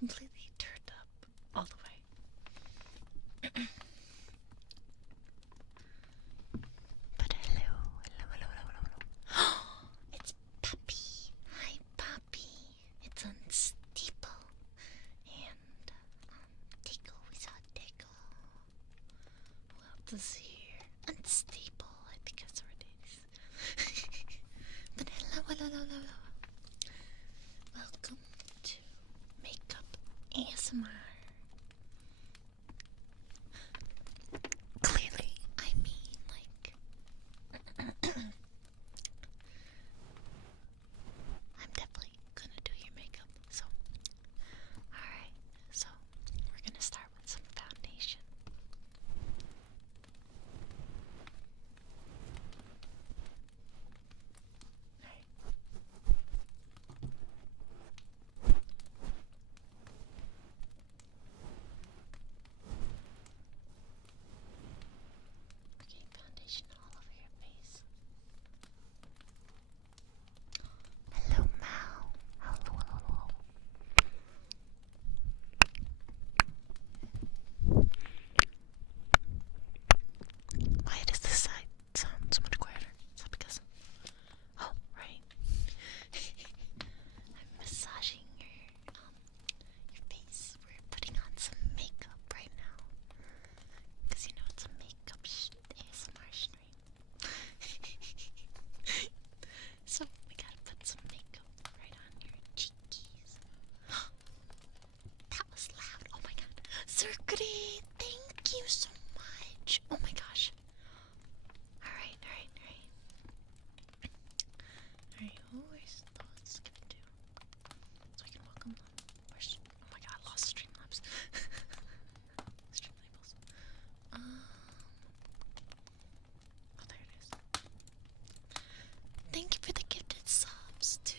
completely turned up all the way. But hello. It's Puppy. Hi, Puppy. It's Unsteeple. And, Tickle. We saw Tickle. Who else is here? Unstable. I think that's what it is. But hello. Welcome to Makeup ASMR. Clearly, I mean, like, I'm definitely gonna do your makeup, so, alright, so, we're gonna start with some foundation. Okay, foundation all over your face. Hello, Mao. Hello. Why does this side sound so much quieter? Is that because... Oh, right. I'm massaging your face. We're putting on some makeup right now. Because you know it's a makeup ASMR stream. So we gotta put some makeup right on your cheekies. That was loud. Oh my god. Circuity, thank you so much. Oh my gosh. Alright. Alright, who is those skip to? So I can welcome them. Oh my god, I lost Streamlabs. Stream labels. Oh, there it is. Thank you for the gifted subs to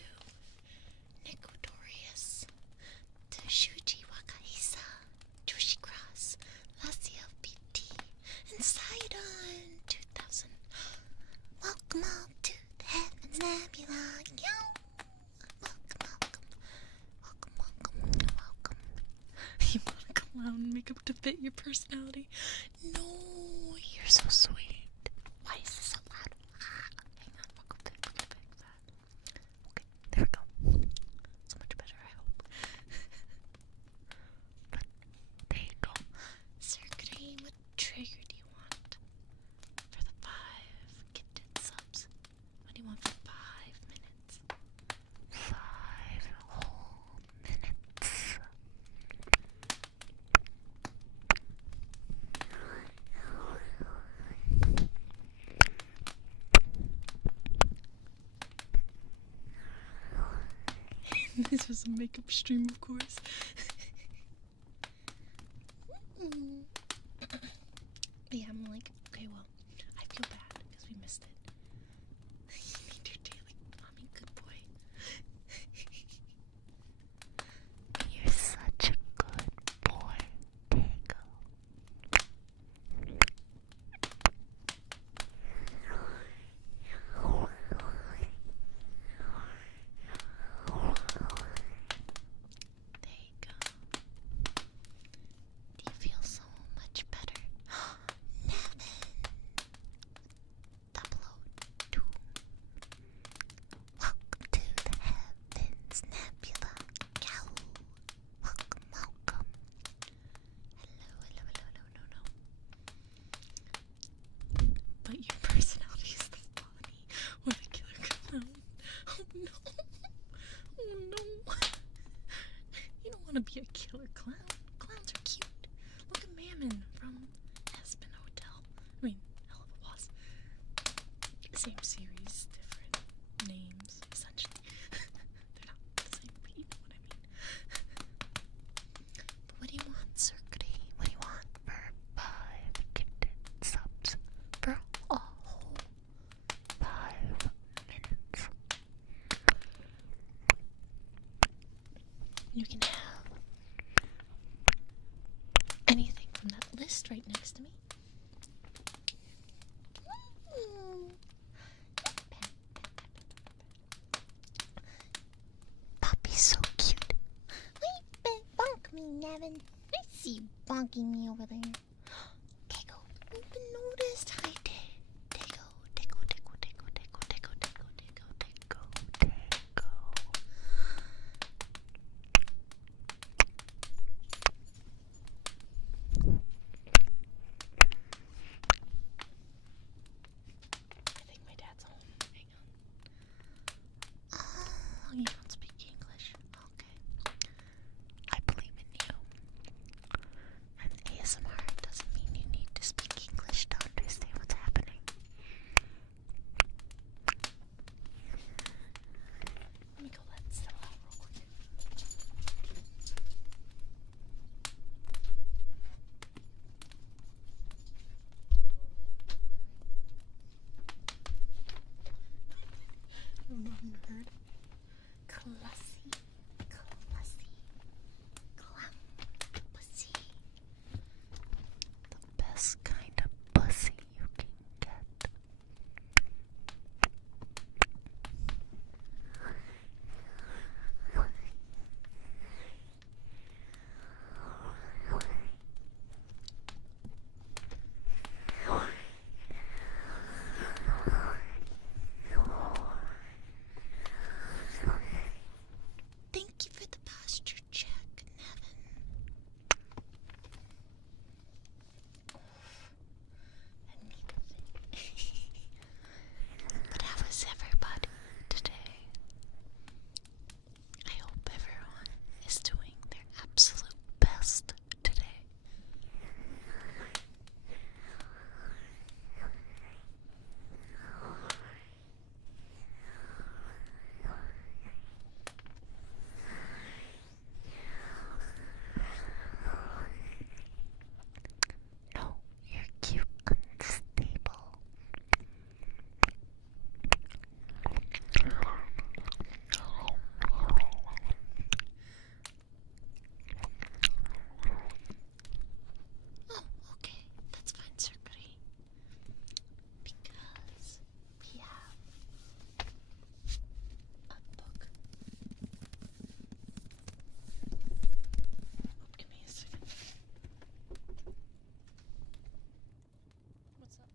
Nicodorius, to Shuji Wakahisa, Joshi Cross, Lassie LPT, and Sidon 2000. Welcome all to the Heavens Nebula. Yo! Welcome. You want a clown makeup to fit your personality? No, you're so sweet. Why is this so loud? Hang on, we'll fix that. Okay, there we go. So much better, I hope. But there you go. Circuity, what trigger do you want for the 5 gifted subs? What do you want for 5 minutes? 5 whole minutes. This was a makeup stream, of course. But yeah, I'm like, okay, well, I feel bad because we missed it. You need your daily mommy, good boy. You're such a good boy, Tango. There you go. Do you feel so much better? Nevin! 002. Welcome to the Heavens Nebula. Yow! Welcome. Hello. But your personality is the funny with a killer clown. Oh no. You don't want to be a killer clown. Clowns are cute. Look at Mammon from Aspen Hotel. I mean, hell of a boss. Same series, different names, essentially. They're not the same, but you know what I mean. But what do you want, Circuity? What do you want for 5 gifted subs? For a whole 5 minutes. You can have anything from that list right next to me. Puppy's so cute. Nevin. I see you bonking me over there. Dago, you've been noticed. Hi, Dago. Dago, Dago, Dago, Dago, Dago, Dago, Dago, Dago, Dago. I think my dad's home. Hang on. Oh, you don't speak English. Okay. I believe in you. And ASMR doesn't mean you need to speak English to understand what's happening. Let me go let Stella out real quick. I don't know if you heard. Classy. Clown pussy. The best kind of pussy you can get. Thank you for the posture check, Nevin. I need it. But how is everybody today? I hope everyone is doing their absolute best today. No, you're cute, unstable. Oh, okay, that's fine, Sir Goody. Because we have a book. Oh, give me a second. What's up?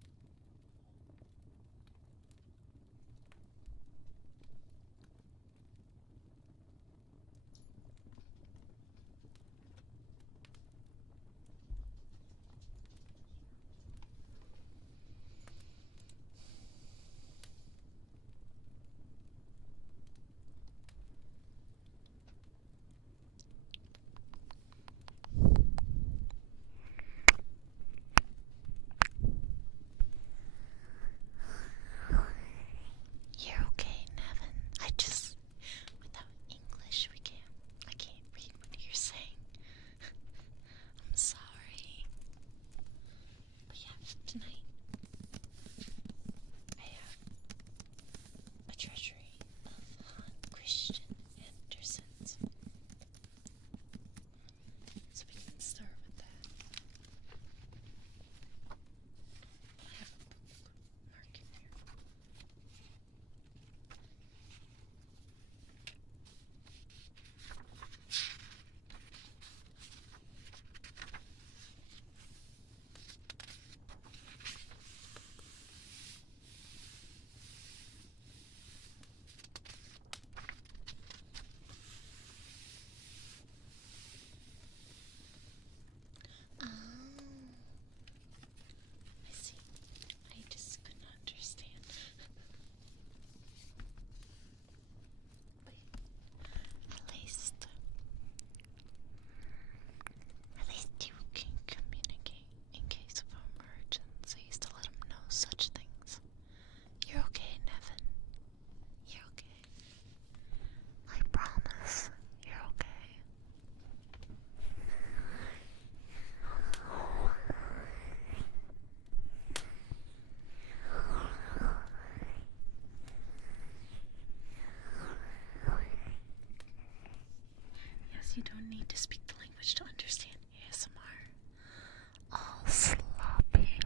You're okay, Nevin. Without English, I can't read what you're saying. I'm sorry. But yeah, tonight, I have a treasury of Christian Andersens. So we can start with that. I have a bookmark in here. I see. I just couldn't understand. But at least you can communicate in case of emergencies to let them know such things. You're okay, Nevin. You're okay. I promise you're okay. Yes, you don't need to speak the language to understand ASMR. All sloppy.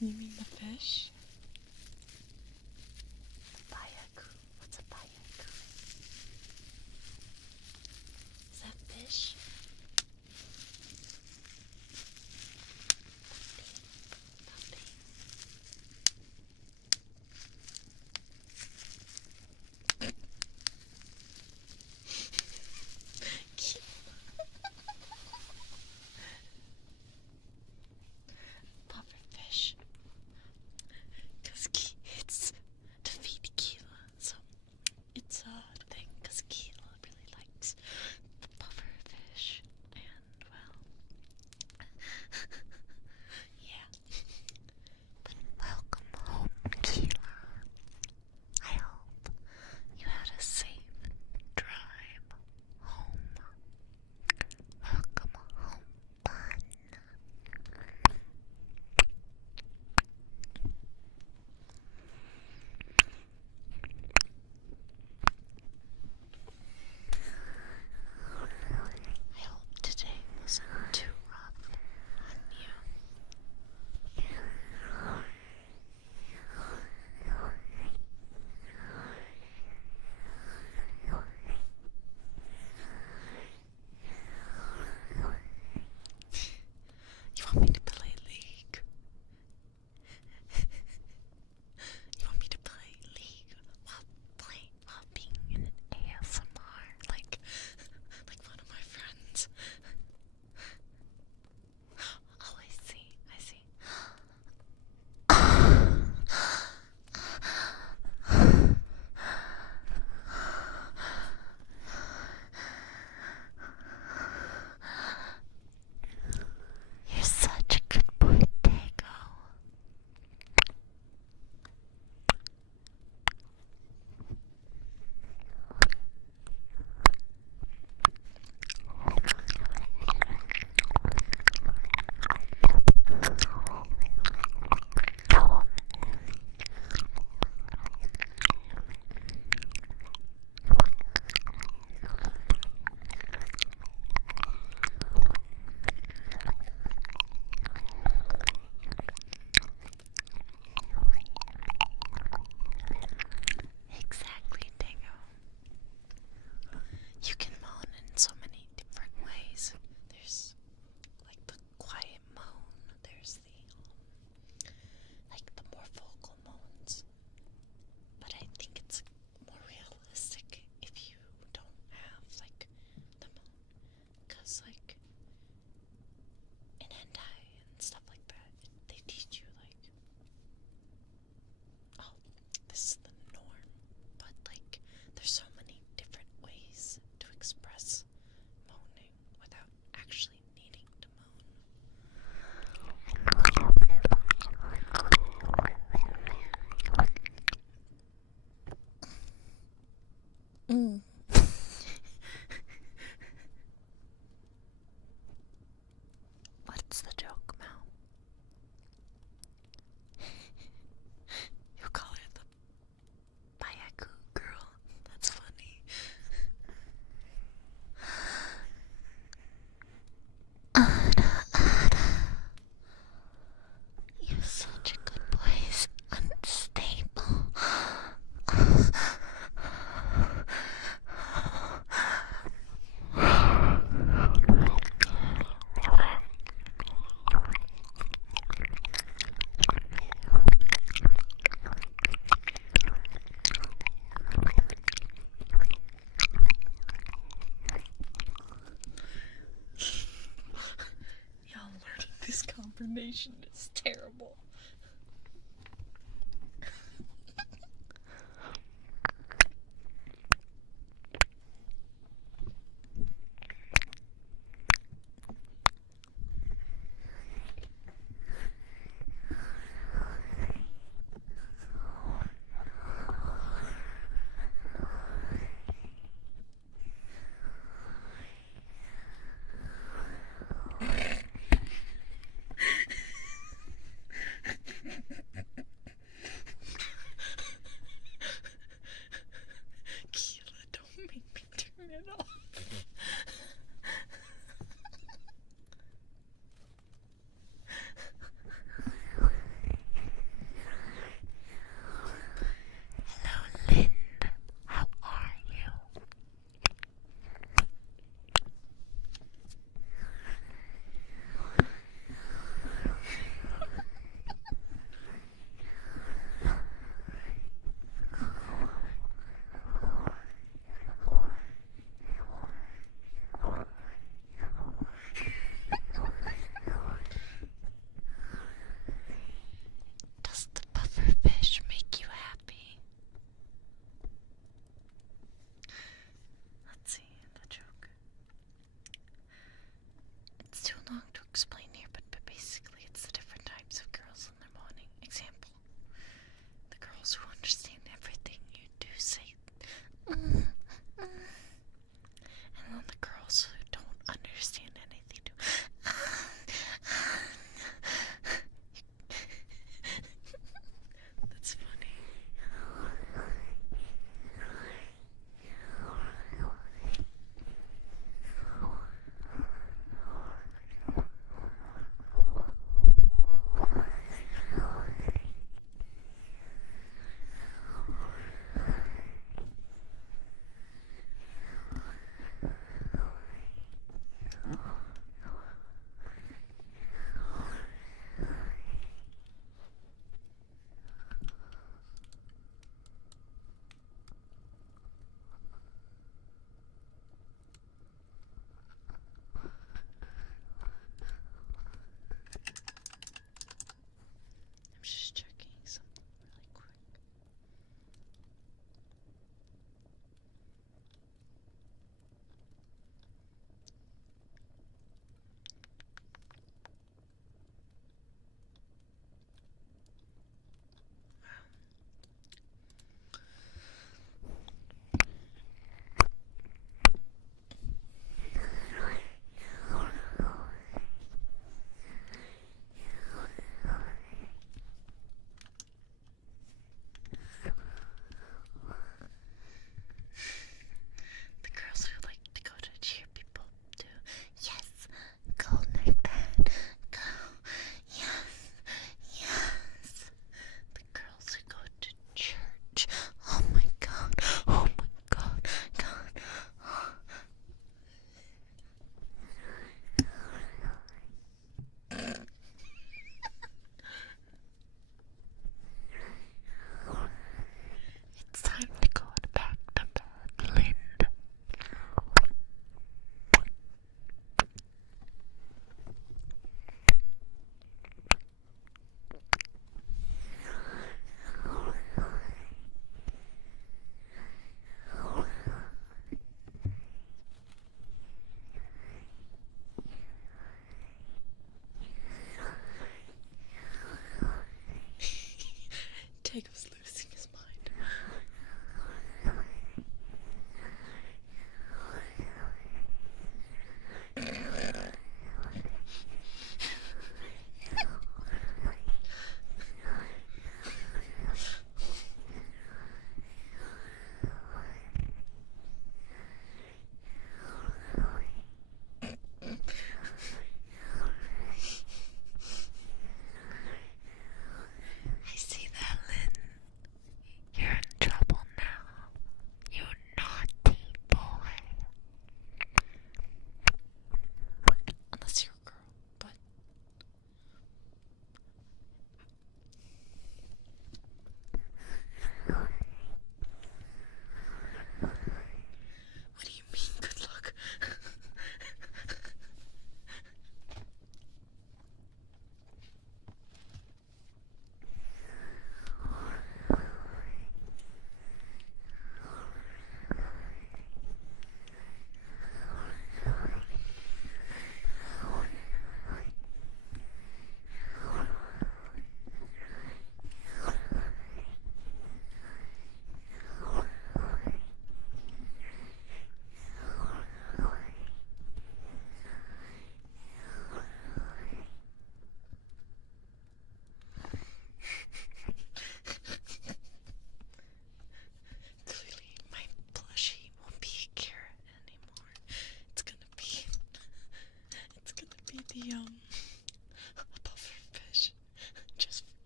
You mean the fish? Bayaku. What's a bayaku? Is that fish? Puppy. Cute. Pufferfish. Because it's to feed Keela, so it's a thing because Keela really likes the pufferfish, and well, yeah. But welcome home, Keela. I hope you had a safe drive home. Welcome home, Bun. I hope today wasn't too rough on you. You want me to play League? You want me to play League while being in an ASMR like one of my friends? Oh, I see. You're such a good boy, Dago. Exactly, Dago. You can moan in so many different ways. There's like the quiet moan. There's the more vocal moans. But I think it's more realistic if you don't have the moan, because in hentai and stuff like that, they teach you oh, this is the norm. But there's so many different ways to express moaning without actually needing to moan. What's the joke, Mel? You call her the Bayaku girl. That's funny. You're such a good boy. He's unstable. Y'all learning this combination is terrible.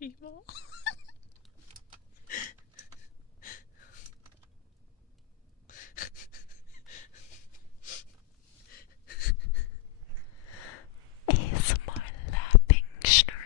evil. ASMR laughing stream.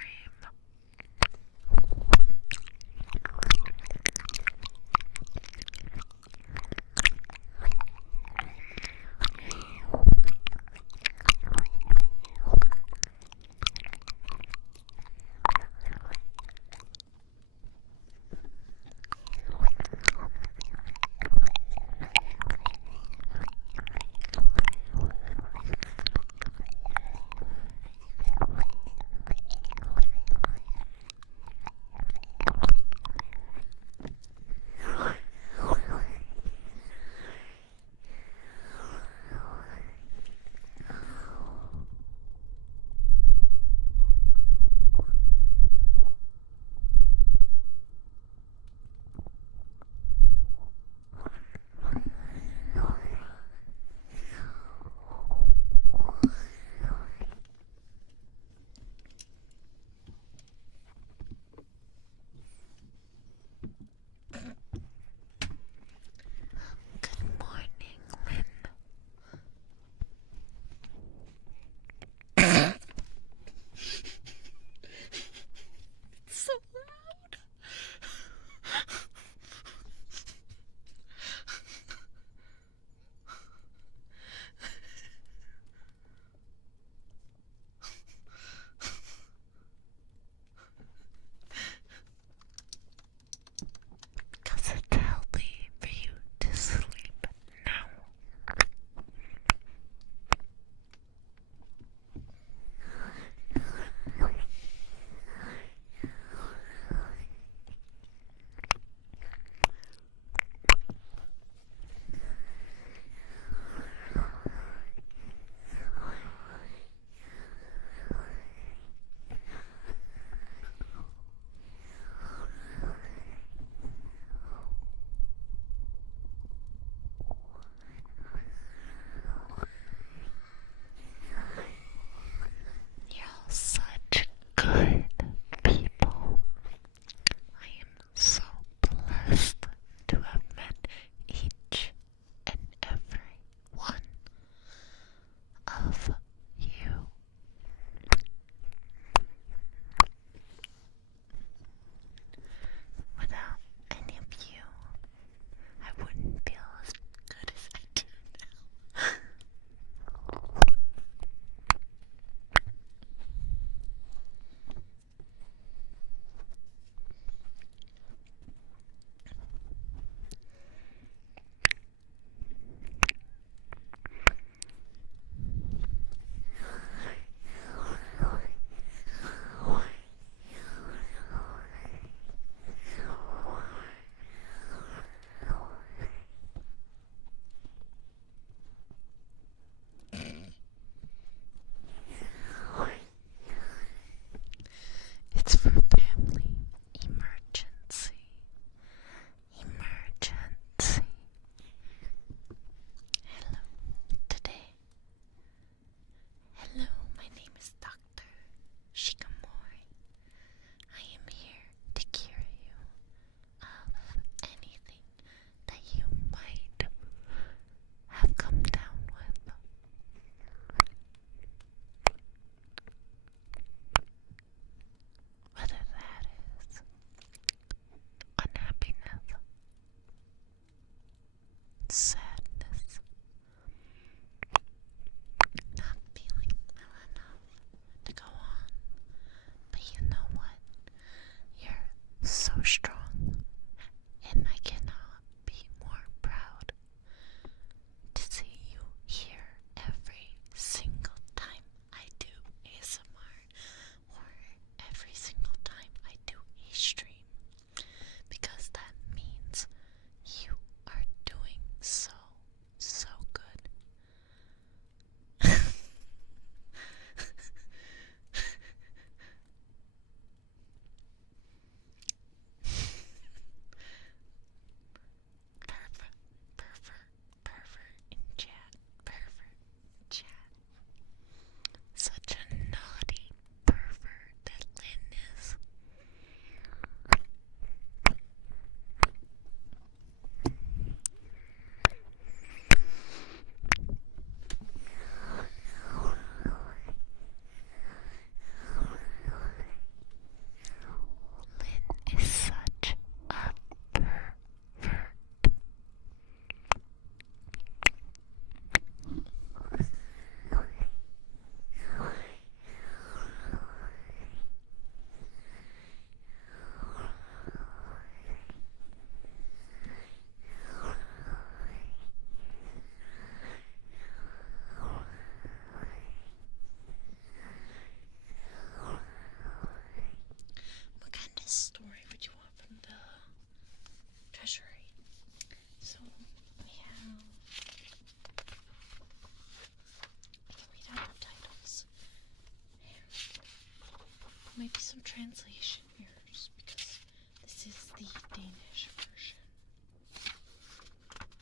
might be some translation errors because this is the Danish version.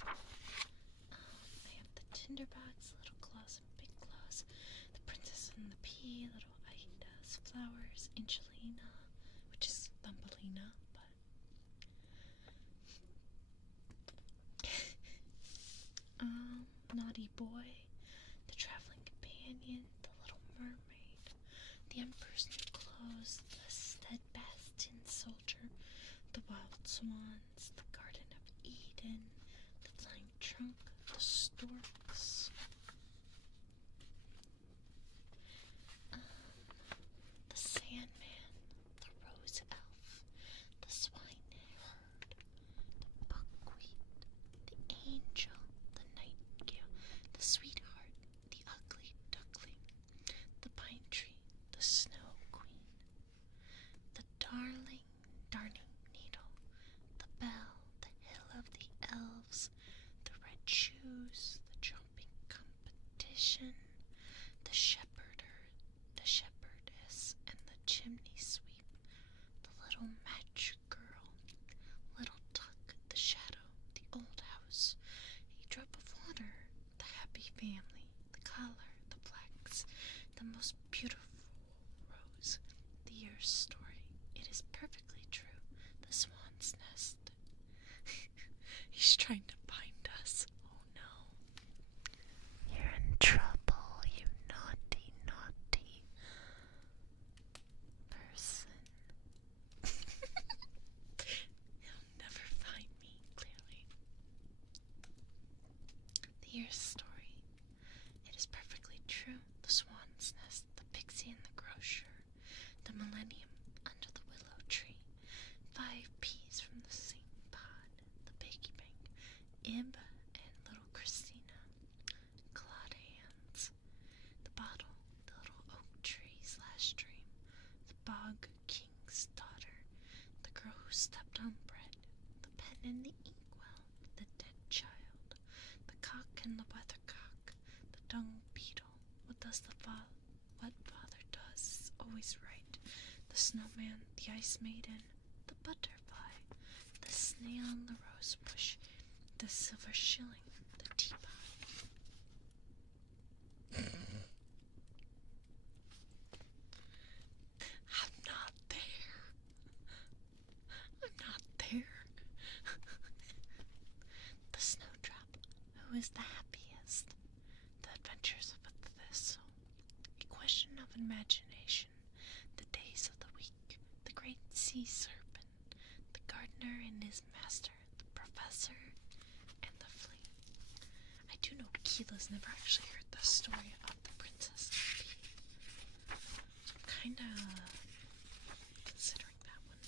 I have the Tinderbox, Little Claus and Big Claus, the Princess and the Pea, Little Aidas, Flowers, Angelina, which is Thumbelina, but Naughty Boy, the Traveling Companion, the Little Mermaid, the Emperor's New Clothes, the Steadfast Tin Soldier, the Wild Swans, the Garden of Eden, the Flying Trunk, the Storks, the Sandman, the Rose Elf, the Swineherd, the Buckwheat, the Angel, the Nightingale, the Sweetheart, the Ugly Duckling, the Pine Tree, the Snow Queen, the Darning Needle, the Bell, the Hill of the Elves, the Red Shoes, the Jumping Competition, the Shepherdess, and the Chimney Sweep, the Little Match Girl, Little Tuck, the Shadow, the Old House, A Drop of Water, the Happy Family, the Collar, the Flax, the Most Beautiful Rose, the Year's Story, It Is Perfectly True, the Swan's Nest. He's trying to bind us. Oh no. You're in trouble, you naughty, naughty person. He'll never find me, clearly. The Year's Story. It Is Perfectly True, the Swan's Nest, the Pixie and the Grocer, the Millennium Under the Willow Tree, 5 Peas from the Same Pod, the Piggy Bank, Ib and Little Christina, Clawed Hands, the Bottle, the Little Oak Tree / Dream, the Bog King's Daughter, the Girl Who Stepped on Bread, the Pen and the Inkwell, the Dead Child, the Cock and the Weathercock, the Dung Beetle, what father does is always right, the Snowman, the Ice Maiden, the Butterfly, the Snail and the Rose Bush, the Silver Shilling, the Teapot. I'm not there. I'm not there. The Snowdrop, who is the happiest? The Adventures of the Thistle, A Question of Imagination, The Days of the Week, The Great Sea Serpent, The Gardener and His Master, The Professor, and the Flea. I do know Keela's never actually heard the story of the Princess and the Pea, so I'm kinda considering that one.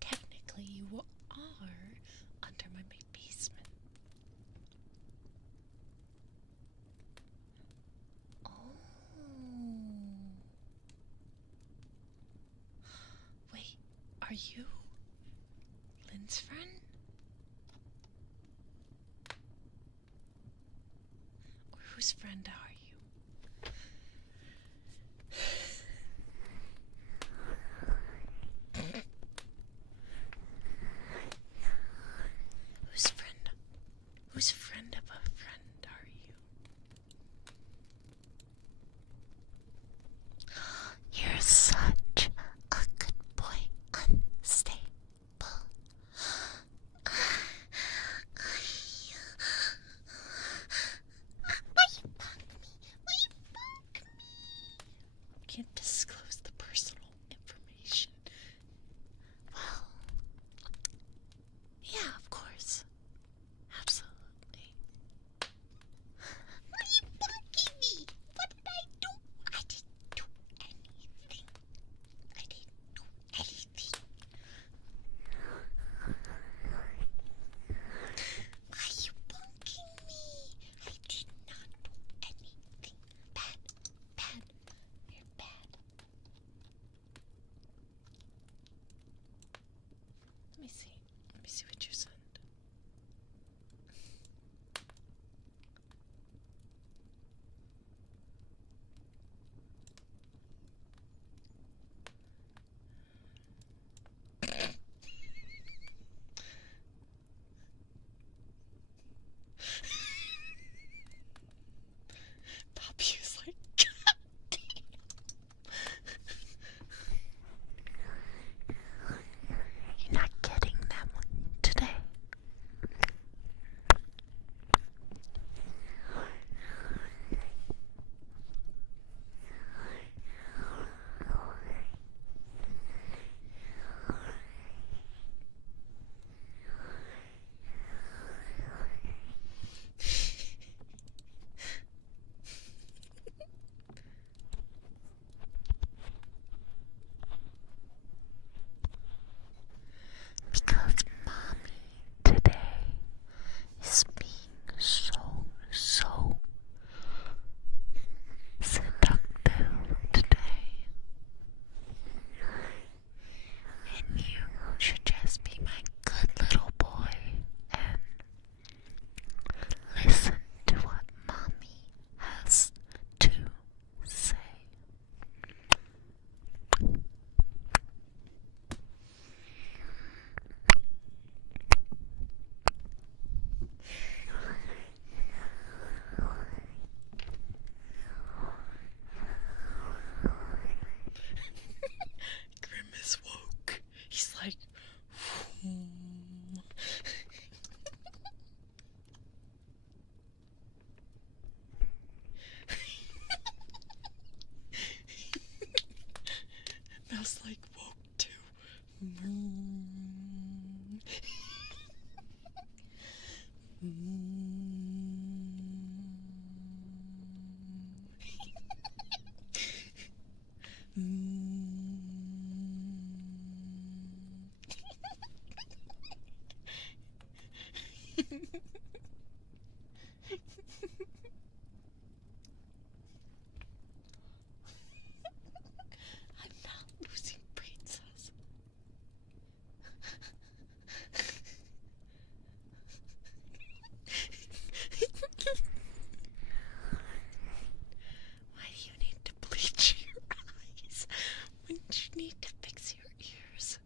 technically you are under my basement. Oh. Wait, are you Lynn's friend? Or whose friend are you? Whose friend of a friend are you? You're such a good boy, unstable. Why you bug me? Why you bug me? Can't disclose the personal information. Well, yeah, of course. Absolutely. Why are you bugging me? What did I do? I didn't do anything. I didn't do anything. Why are you bugging me? I did not do anything. Bad. Bad. You're bad. Let me see. Let me see what you sent. Poppy is like, God damn. You're not getting them today. Because mommy today is being so seductive today. And you should just be my good little boy and listen to what mommy has to say. Grim is woke. He's like, Mouse like woke too. I'm not losing brain cells. Why do you need to bleach your eyes? Wouldn't you need to fix your ears?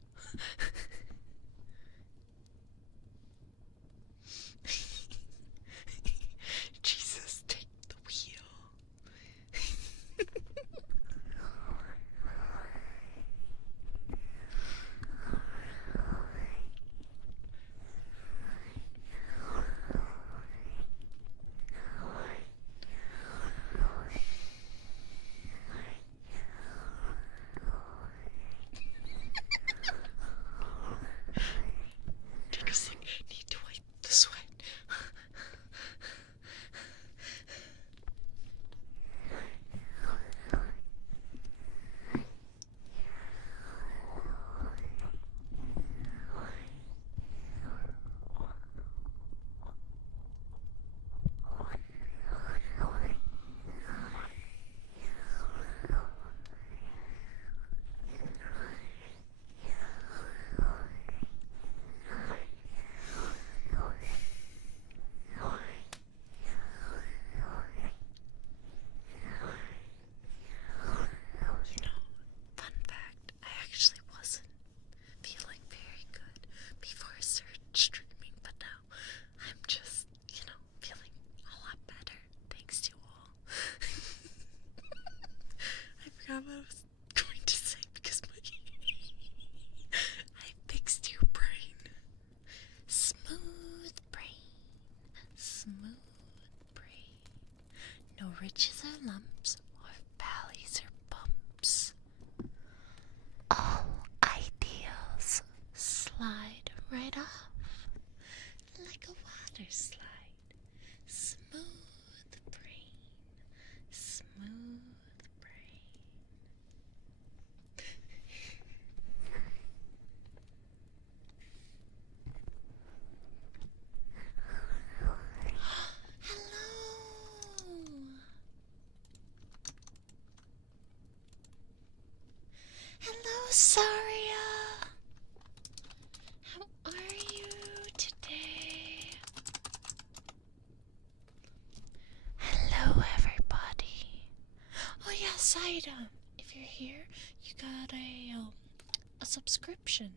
right. If you're here, you got a subscription.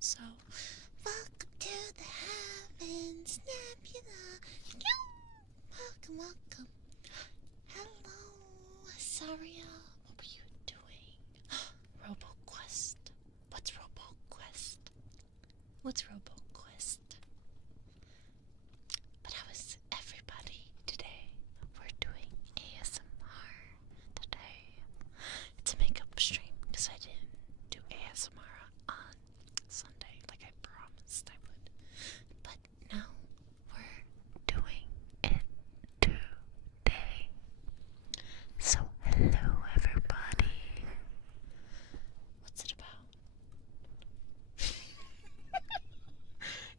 So, welcome to the Heavens Nebula. Welcome, welcome. Hello, Saria. What were you doing? RoboQuest. What's RoboQuest? What's RoboQuest? But how is everybody today? We're doing ASMR today. It's a makeup stream because I didn't do ASMR on Sunday like I promised I would. But now we're doing it today. So hello everybody. What's it about?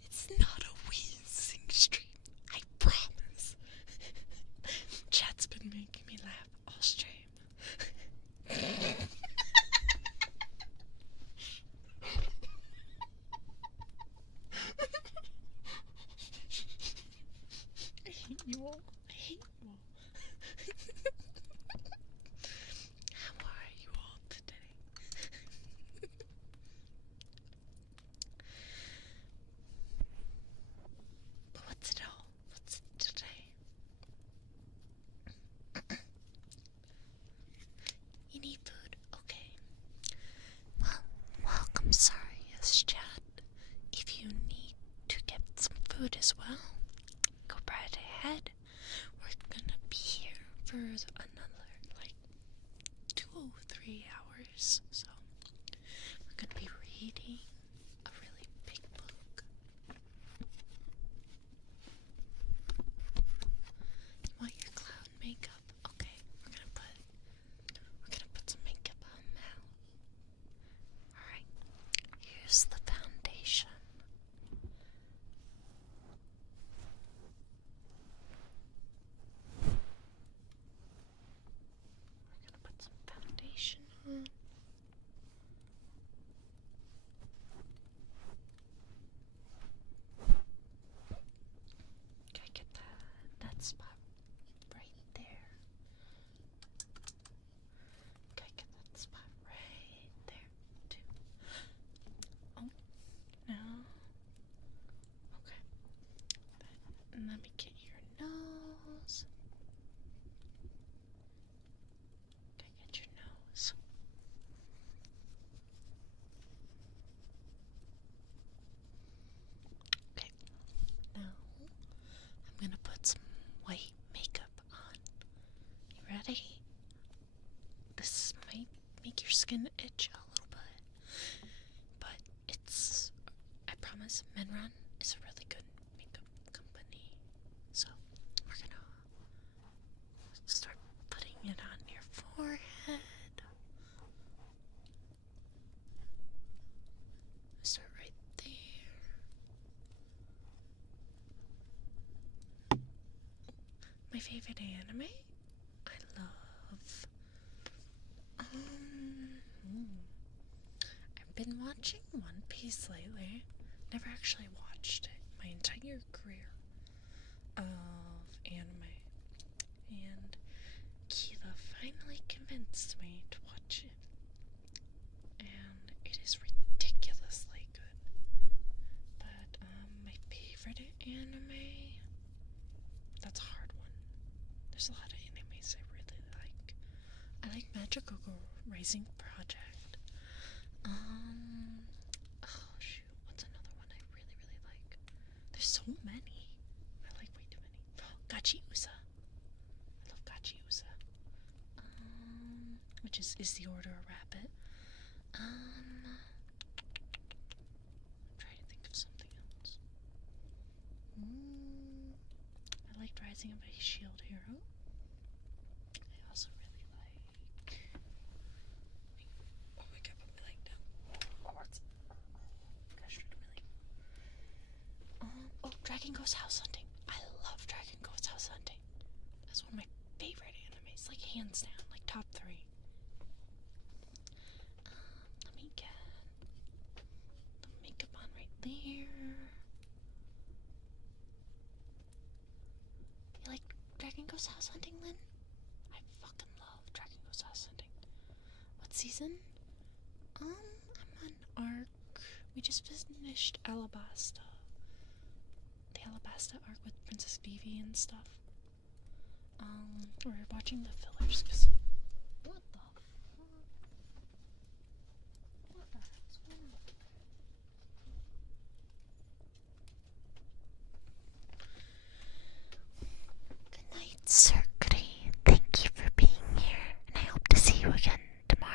It's not a wheezing stream, I promise. Chat's been making me laugh all stream. I hate you all. I hate you all. How are you all today? But what's it all? What's it today? You need food? Okay. Well, welcome, sorry, yes, chat. If you need to get some food as well, go right ahead. We're gonna be here for another, like, 2 or 3 hours. So, we're gonna be reading a really big book. You want your clown makeup? Okay, we're gonna put some makeup on now. Alright, here's the foundation. We're gonna put some foundation on. Gotta get that spot right there. Gotta get that spot right there too. Oh, no. Okay. And let me get your nose. Gotta get your nose. Okay. Now I'm gonna put some white makeup on. You ready? This might make your skin itch a little bit, but it's, I promise, Menron is a really good makeup company. So we're gonna start putting it on your forehead. Start right there. My favorite anime? I love. I've been watching One Piece lately. Never actually watched it my entire career of anime. And Keela finally convinced me to watch it. And it is ridiculously good. But my favorite anime, that's a hard one. There's a lot of animes I really like. I like Magical Girl Rising Project. Oh shoot, what's another one I really, really like? There's so many. I like way too many. Gachi Usa. I love Gachi Usa. Which is the Order of Rabbit. I'm trying to think of something else. I liked Rising of a Shield Hero. I also really like. Oh my god, put my leg down. Gosh, really. Oh, Dragon Ghost House Hunting. I love Dragon Ghost House Hunting. That's one of my favorite animes, like hands down, like top 3. Let me get the makeup on right there. You like Dragon Ghost House Hunting, Lynn? I fucking love Dragon Ghost House Hunting. season? I'm on arc. We just finished Alabasta. The Alabasta arc with Princess Vivi and stuff. We're watching the fillers because. What the fuck? What the heck's going on? Good night, Sir Goody. Thank you for being here, and I hope to see you again tomorrow.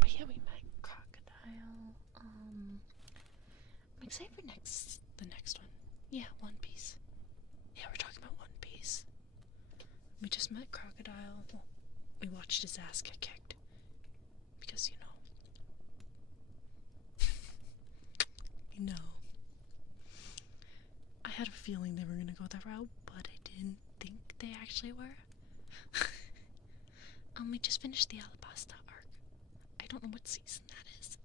But yeah, we met Crocodile. I'm excited for the next one. Yeah, One Piece. Yeah, we're talking about One Piece. We just met Crocodile. Well, we watched his ass get kicked. Because, I had a feeling they were gonna go that route, but I didn't think they actually were. We just finished the Alabasta arc. I don't know what season that is.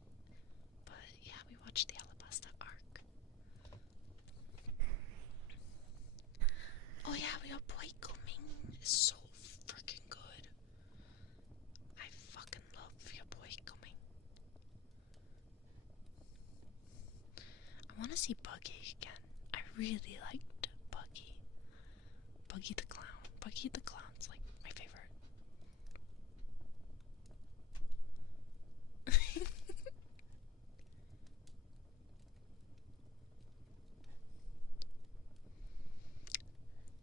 But yeah, we watched the Alabasta arc. Oh yeah, we got Boyko Ming. It's so freaking good. I fucking love your Boyko Ming. I want to see Buggy again. I really liked Buggy. Buggy the Clown. Buggy the Clown's like my favorite.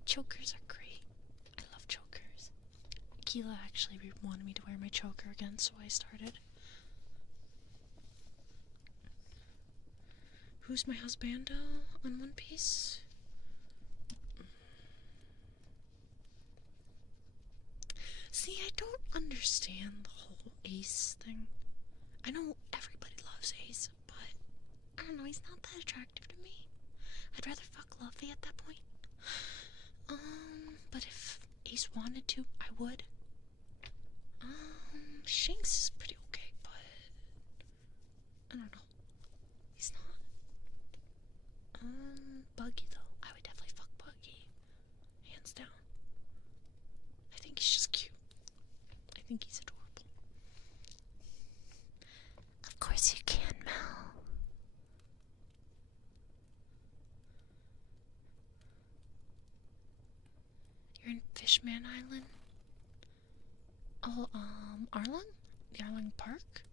Chokers are great. I love chokers. Keela actually wanted me to wear my choker again, so I started. Who's my husbando on One Piece? See, I don't understand the whole Ace thing. I know everybody loves Ace, but I don't know, he's not that attractive to me. I'd rather fuck Luffy at that point. But if Ace wanted to, I would. Shanks is pretty okay, but I don't know. He's not. Buggy though. I would definitely fuck Buggy. Hands down. I think he's just cute. I think he's adorable. Of course you can, Mel. You're in Fishman Island? Oh, Arlong? The Arlong Park?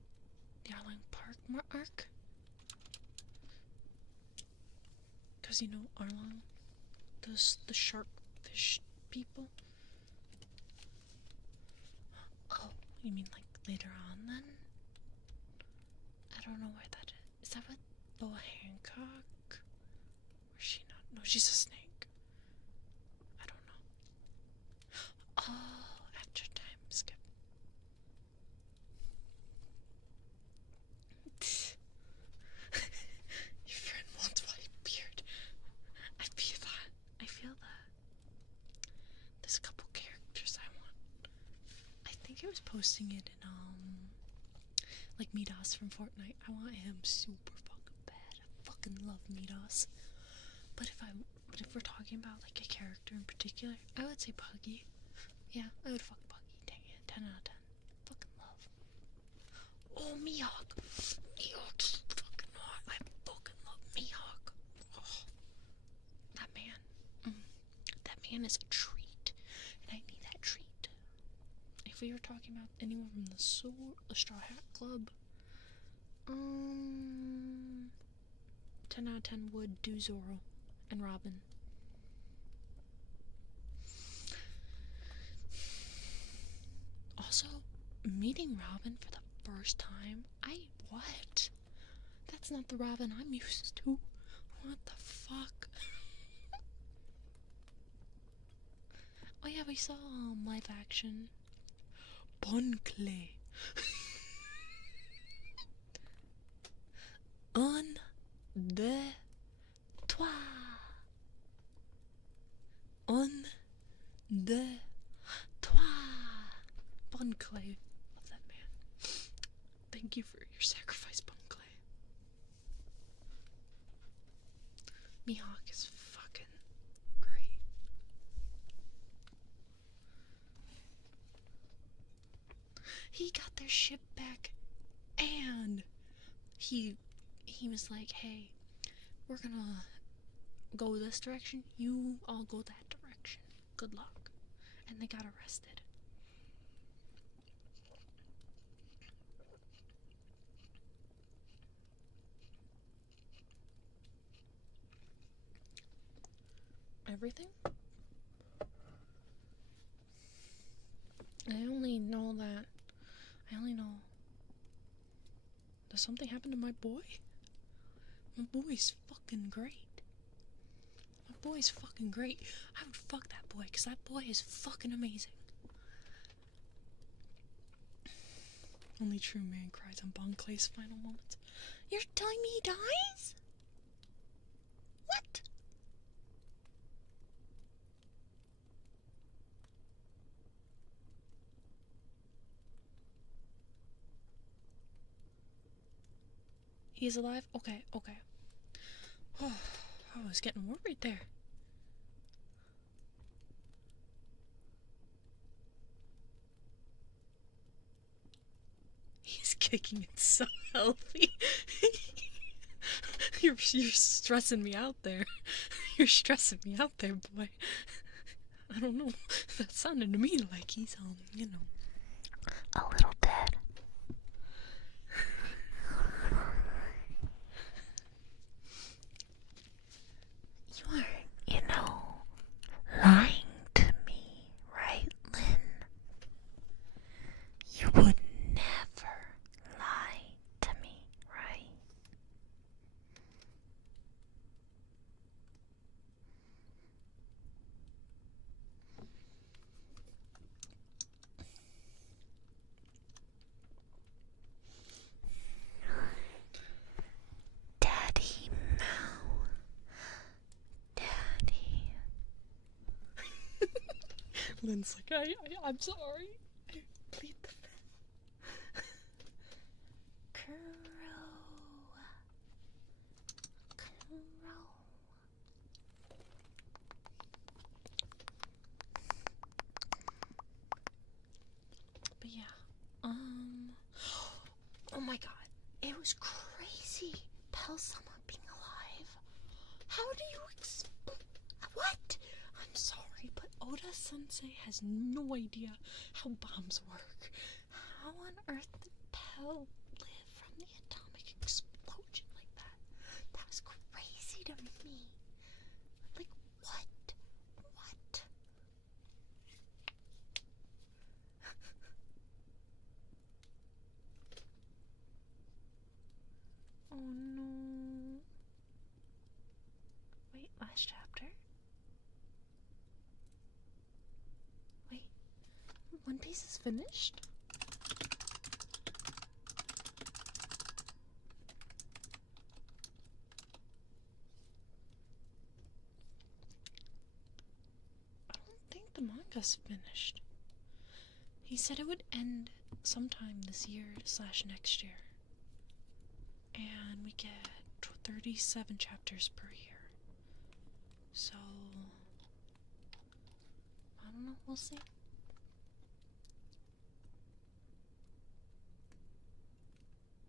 The Arlong Park arc? Because you know Arlong? The shark fish people? Oh, you mean like later on then? I don't know where that is. Is that with Boa Hancock? Or is she not? No, she's a snake. I don't know. Oh, after time skip. Your friend wants white beard. I feel that. I feel that. There's a couple characters I want. I think I was posting it in, like Midas from Fortnite. I want him super fucking bad. I fucking love Midas. But if we're talking about like a character in particular, I would say Buggy. Yeah, I would fuck Buggy. Dang it, 10 out of 10. Fucking love. Oh, Mihawk. Mihawk's fucking hot. I fucking love Mihawk. Oh, that man. That man is a treat, and I need that treat. If we were talking about anyone from the Straw Hat Club, 10 out of 10 would do Zoro and Robin. Also, meeting Robin for the first time, what? That's not the Robin I'm used to. What the fuck? Oh yeah, we saw live action. Bon Clay. Un, deux, trois. Un, deux, trois. Bon Clay. Love that man. Thank you for your sacrifice, Bon Clay. Mihawk is fucking great. their ship back, and he was like, hey, we're gonna go this direction, you all go that direction, good luck. And they got arrested. Everything? I only know that something happened to my boy. My boy's fucking great. My boy's fucking great. I would fuck that boy, because that boy is fucking amazing. Only true man cries on Bon Clay's final moments. You're telling me he dies? What? He's alive? Okay. Oh, I was getting worried there. He's kicking it so healthy. You're stressing me out there. You're stressing me out there, boy. I don't know. That sounded to me like he's, a little dead. You are, lying to me, right, Lynn? You would never lie to me, right? Daddy Mao. Daddy. Lynn's like, I'm sorry. I plead the fifth. Crow. But yeah, oh my god, it was crazy. Pelsama being alive. How do you what? I'm sorry, but Oda Sensei has no idea how bombs work. How on earth did Pell live from the atomic explosion like that? That was crazy to me. Like, what? What? Oh no. Wait, last chapter? Wait, One Piece is finished? I don't think the manga's finished. He said it would end sometime this year / next year. And we get 37 chapters per year. So, I don't know, we'll see.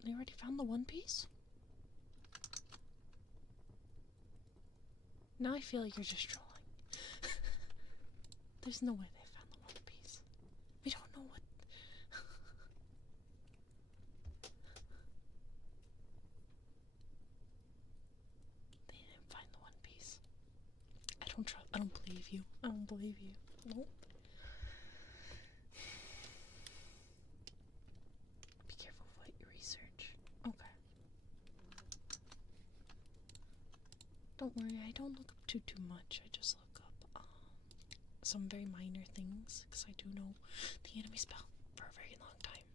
They already found the One Piece? Now I feel like you're just trolling. There's no way they found the One Piece. We don't know what... They didn't find the One Piece. I don't believe you. I don't believe you. Nope. Be careful what you research. Okay. Don't worry, I don't look up too much. I just look up some very minor things, because I do know the anime spell for a very long time.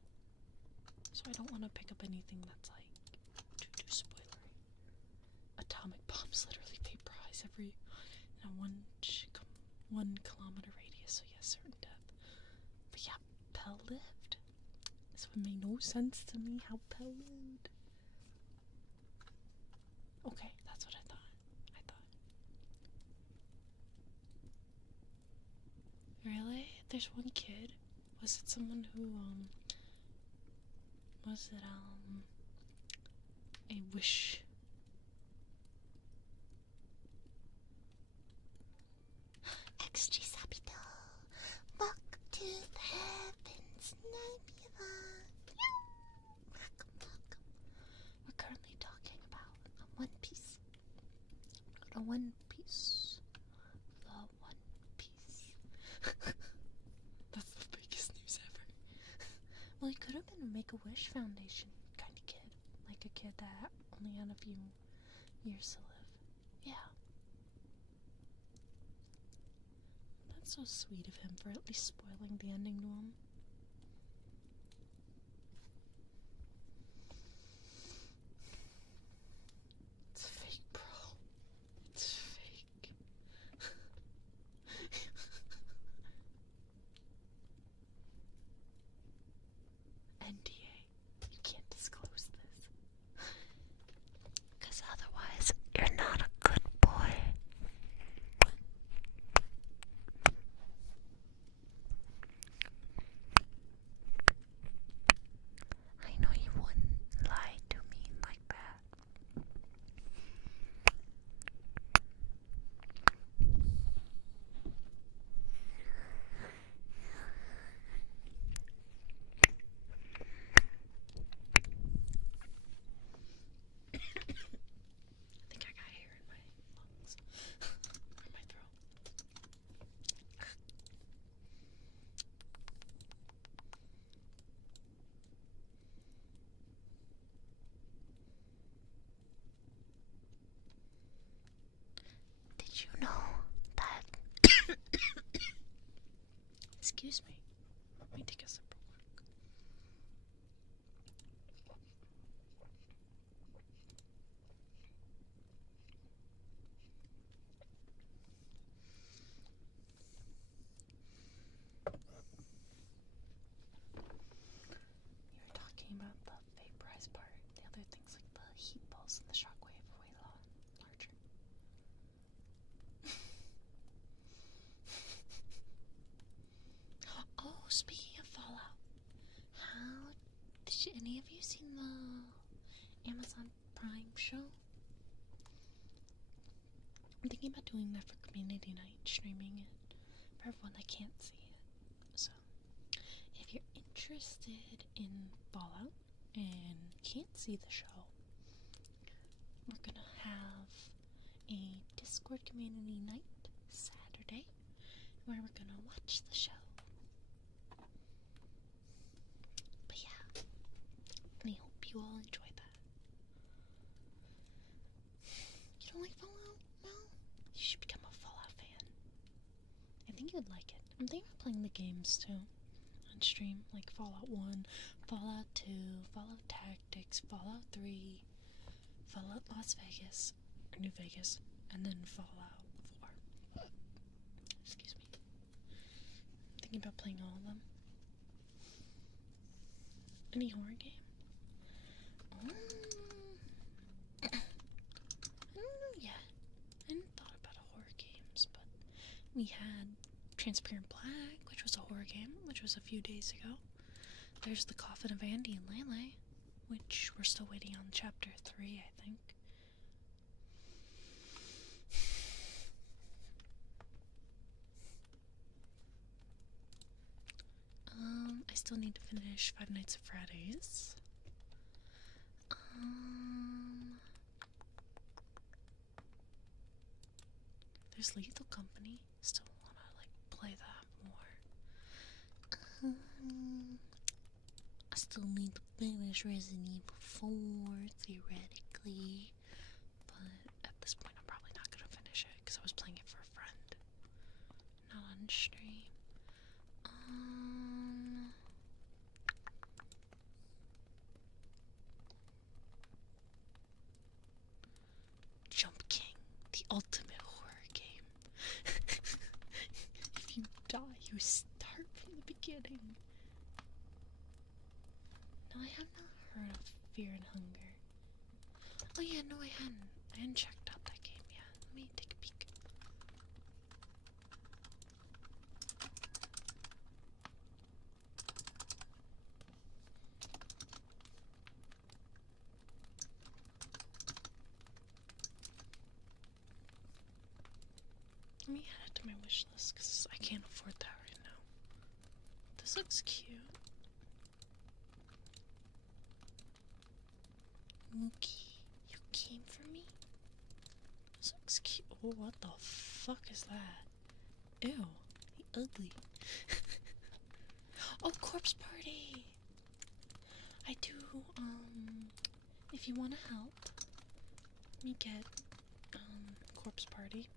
So I don't want to pick up anything that's like too spoilery. Atomic bombs literally vaporize every in a 1 kilometer radius, so yes, certain death. But yeah, Pell lived. This would make no sense to me how Pell lived. Okay, that's what I thought. Really? There's one kid? Was it someone who, Was it, a wish? Extra Sabito. Welcome to the heavens, Nebula. Welcome, welcome. We're currently talking about One Piece. The One Piece. The One Piece. That's the biggest news ever. Well, he could have been a Make-A-Wish Foundation kind of kid. Like a kid that only had a few years to live. Yeah. That's so sweet of him for at least spoiling the ending to him. It's fake, bro. It's fake. NDA. You can't disclose this. Because otherwise, you're not a good boy. I know you wouldn't lie to me like that. I think I got hair in my lungs. Or my throat. Did you know that? Excuse me. Let me take a sip real quick. You were talking about the vaporize part. The other things like the heat pulse and the shockwave are way larger. Oh, speaking of Fallout, how did any of you seen the Amazon Prime show? I'm thinking about doing that for community night, streaming it for everyone that can't see it. So, if you're interested in Fallout and can't see the show, we're gonna have a Discord community night Saturday where we're gonna watch the show. But yeah, I hope you all enjoy that. You don't like Fallout? No? You should become a Fallout fan. I think you'd like it. I'm thinking of playing the games too on stream, like Fallout 1, Fallout 2, Fallout Tactics, Fallout 3, Fallout Las Vegas, or New Vegas, and then Fallout 4. Excuse me. I'm thinking about playing all of them. Any horror game? I don't know yet. I hadn't thought about horror games, but we had Transparent Black, which was a horror game, which was a few days ago. There's The Coffin of Andy and Lele, which we're still waiting on chapter 3, I think. I still need to finish Five Nights at Freddy's. There's Lethal Company. Still wanna play that more. I still need to finish Resident Evil 4 theoretically, but at this point I'm probably not gonna finish it because I was playing it for a friend, not on stream. Jump King, the ultimate horror game. If you die, you start from the beginning. No, I have not heard of Fear and Hunger. Oh yeah, no, I hadn't checked out that game yet. Let me take a peek. Let me add it to my wish list because I can't afford that right now. This looks cute. Mookie, you came for me? This looks cute. Oh, what the fuck is that? Ew, ugly. Oh, corpse party! I do, if you want to help me get, corpse party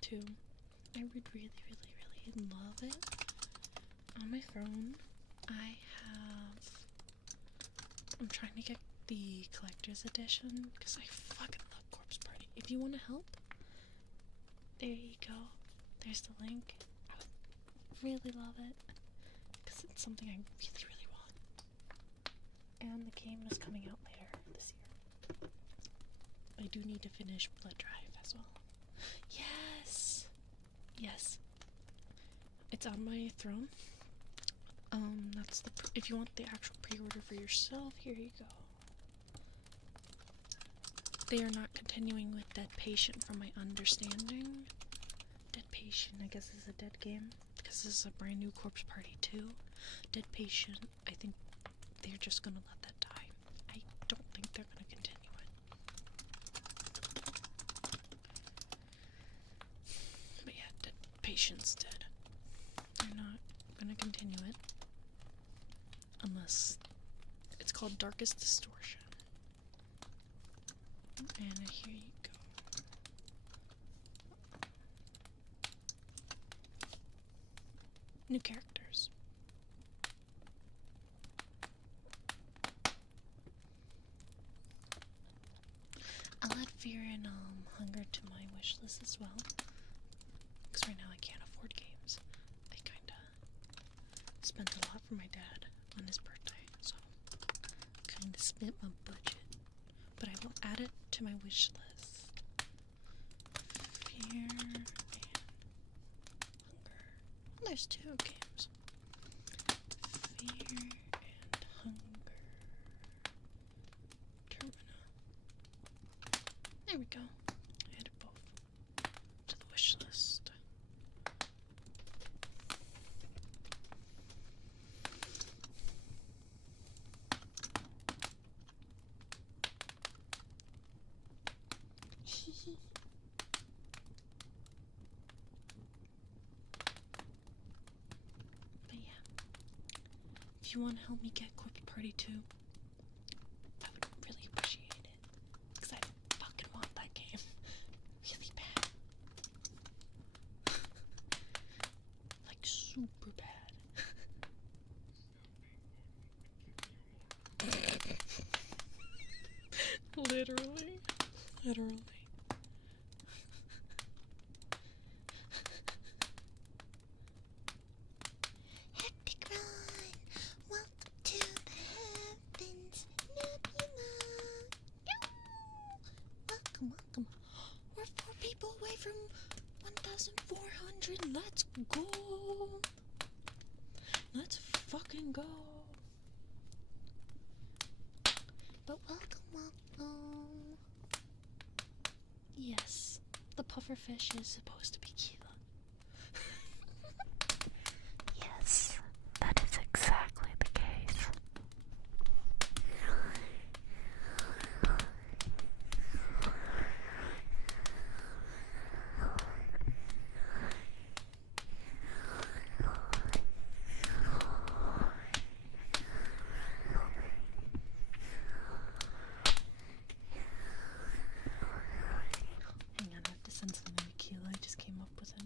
too, I would really, really, really love it. On my phone, I'm trying to get the collector's edition because I fucking love corpse party. If you want to help, there you go. There's the link. I would really love it because it's something I really, really want. And the game is coming out later this year. I do need to finish Blood Drive as well. Yes! Yes. It's on my throne. That's the if you want the actual pre-order for yourself, here you go. They are not continuing with Dead Patient from my understanding. Dead Patient, I guess, is a dead game because this is a brand new Corpse Party 2. Dead Patient, I think they're just gonna let that die. I don't think they're gonna continue it. But yeah, Dead Patient's dead. They're not gonna continue it unless it's called Darkest Distortion. And here you go. New characters. I'll add Fear and Hunger to my wish list as well. Because right now I can't afford games. I kinda spent a lot for my dad on his birthday, so kinda spent my budget. But I will add it to my wish list. Fear and Hunger. There's 2 games. Fear and Hunger. Termina. There we go. I added both to the wish list. But yeah, if you want to help me get Corpse Party 2, I would really appreciate it. Because I fucking want that game really bad. Like, super bad. Literally. Literally. Hectic Run! Welcome to the heavens, Nebula! Welcome, welcome. We're 4 people away from 1,400. Let's go! Let's fucking go! But welcome, welcome. Yes, the pufferfish is supposed to be Keela. Yes, that is exactly the case. Hang on, I have to send something to Keela. I just came up with it.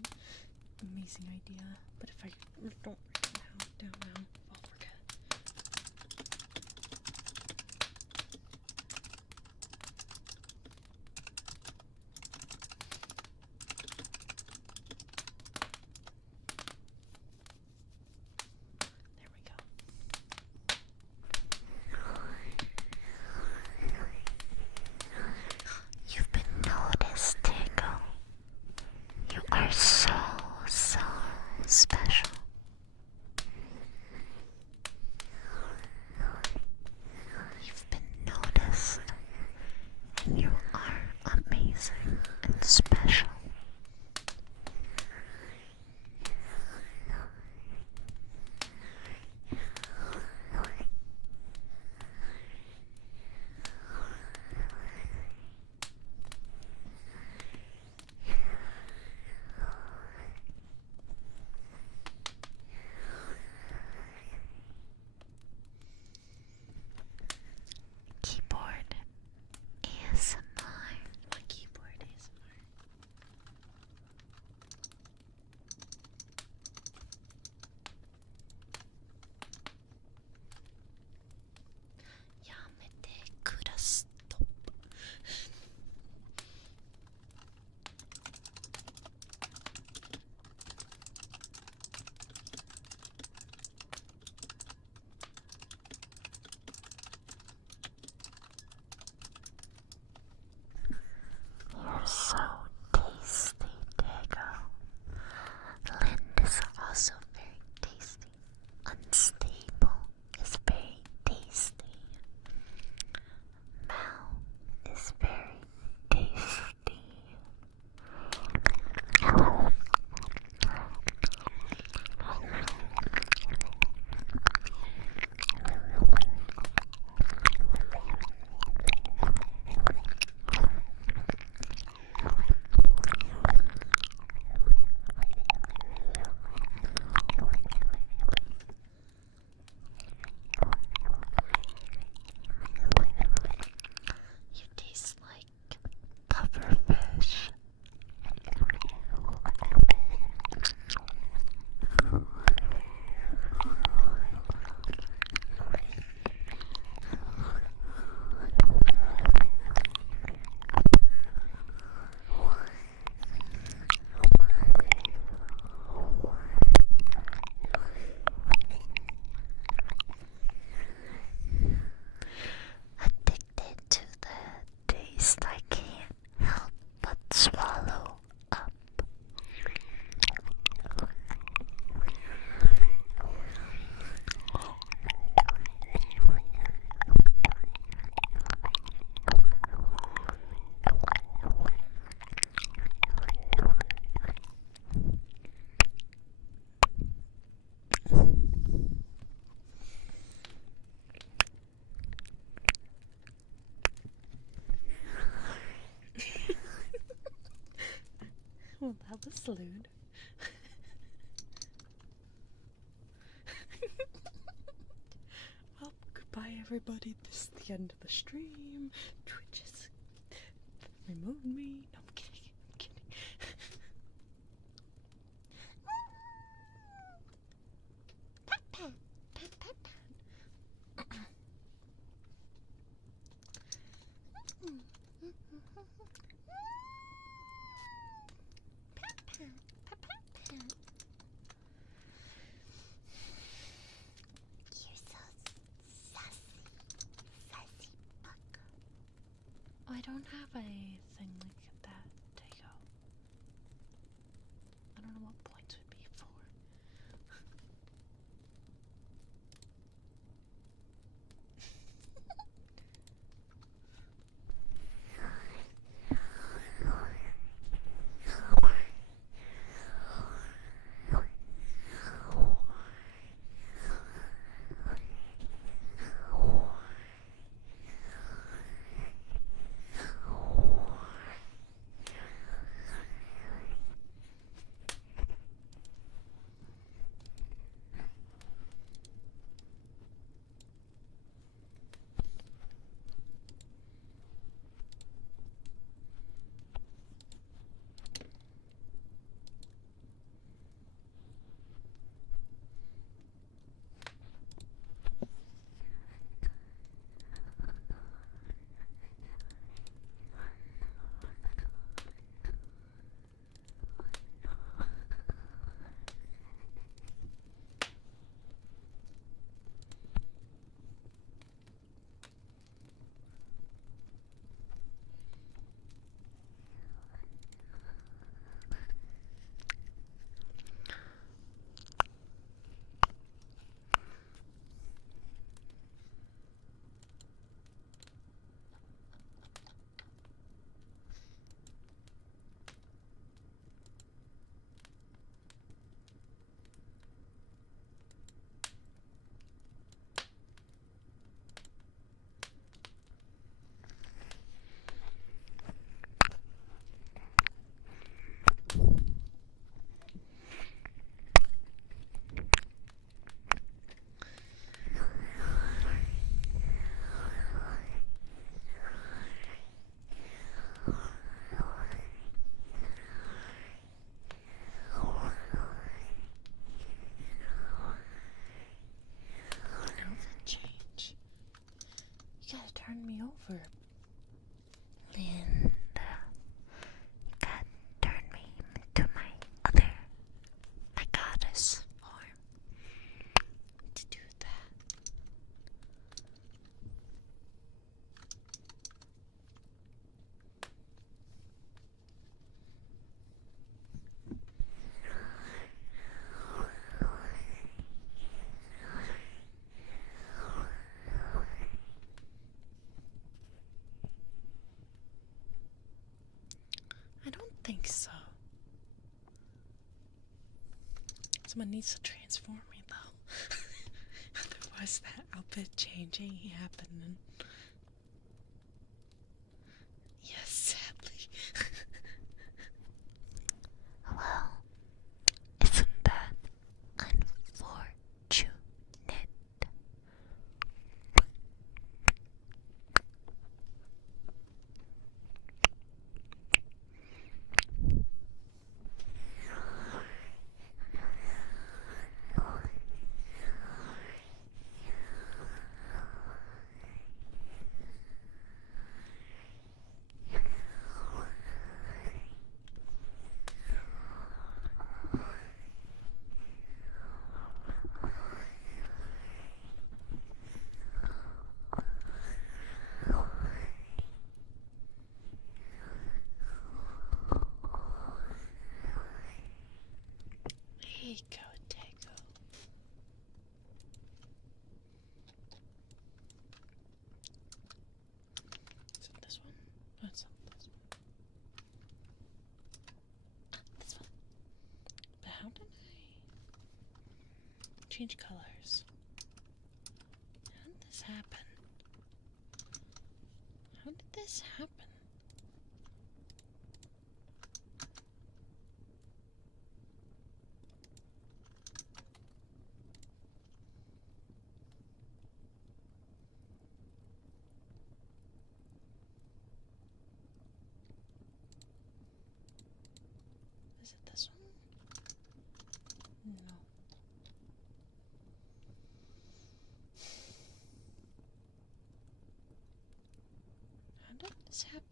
salute. Well, goodbye everybody. This is the end of the stream. Twitch has removed me. No, I'm kidding. I'm kidding. Pat, pat, pat, pat, pat. Pat, pat, pat, pat, pat. You're so sassy, sassy buck. Oh, I don't have a thing like that, Tago. I don't know what points would be for. Outfit change. You gotta turn me over. Linda, you gotta turn me into my goddess form to do that. I don't think so. Someone needs to transform me though. Otherwise that outfit changing happening. Yes, sadly. Well, isn't that unfortunate? Here you go, Tago. Is it this one? No, it's not this one. This one. But how did I change colors? How did this happen? How did this happen? this happen?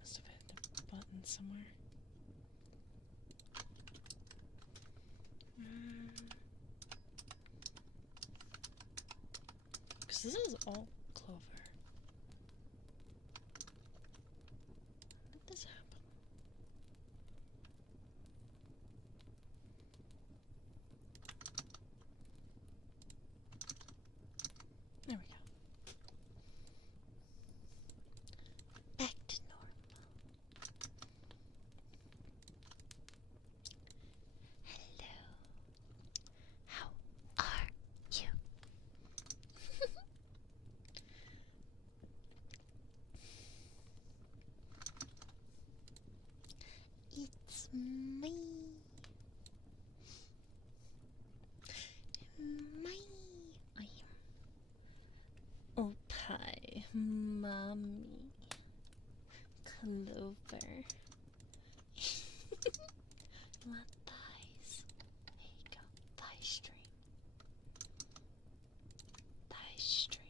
Must have hit the button somewhere. Because this is all clover. How did this happen? There we go. Back to normal. Hello. How are you? It's me. I am Opie, Mommy, Clover. My thighs. There you go. Thigh stream. Thigh stream.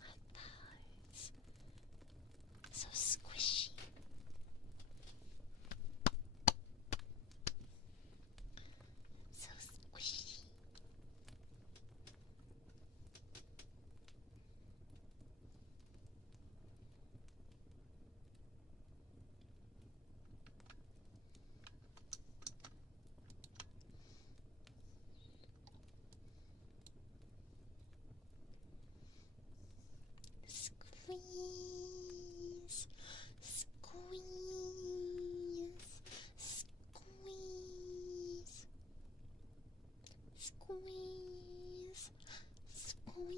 My thighs. So squishy. So squishy. Squeeze, squeeze, squeeze, squeeze, squeeze.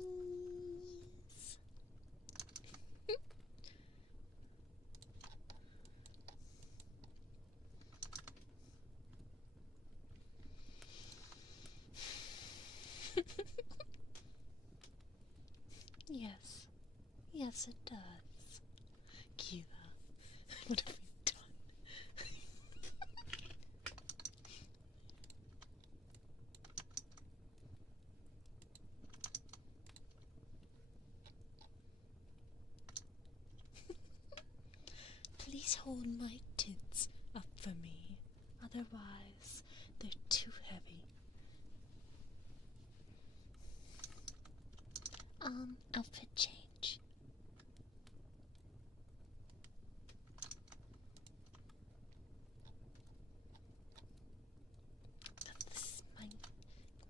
Yes. Yes, it does. Kira, what have we done? Please hold my tits up for me, otherwise they're too heavy. Outfit change. This is my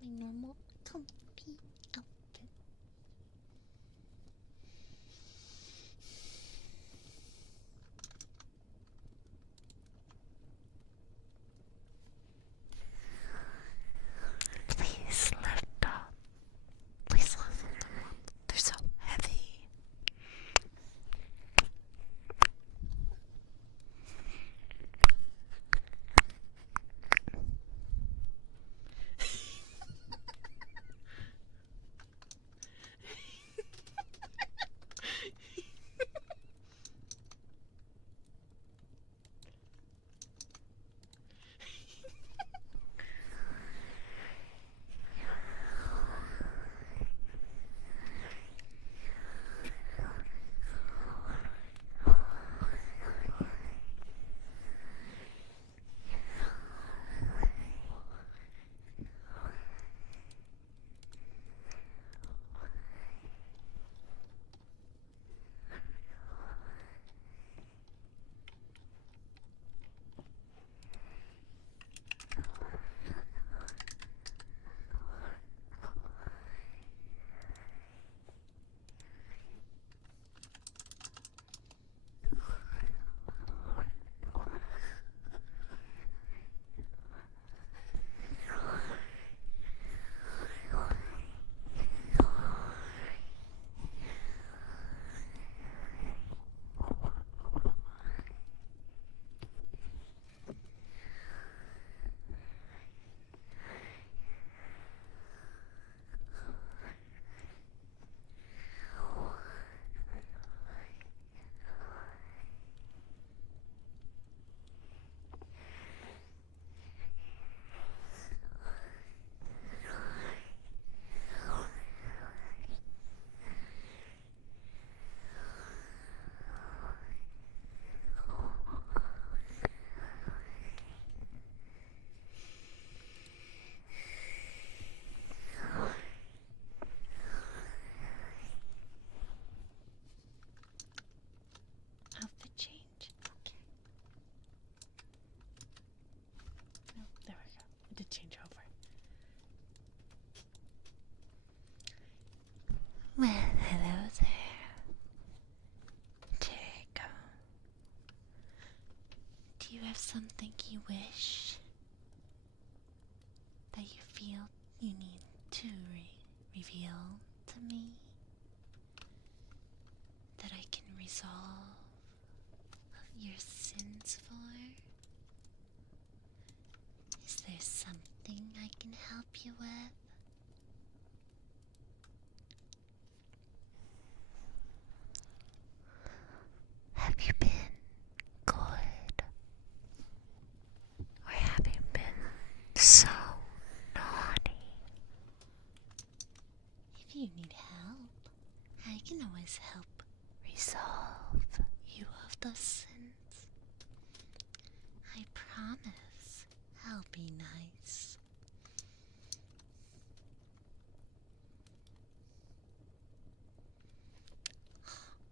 normal comfy outfit. Please lift up. Please lift them up. They're so heavy. of something you wish that you feel you need to reveal to me that I can resolve your sins for? Is there something I can help you with? Have you been good? Or have you been so naughty? If you need help, I can always help resolve you of those sins. I promise I'll be nice.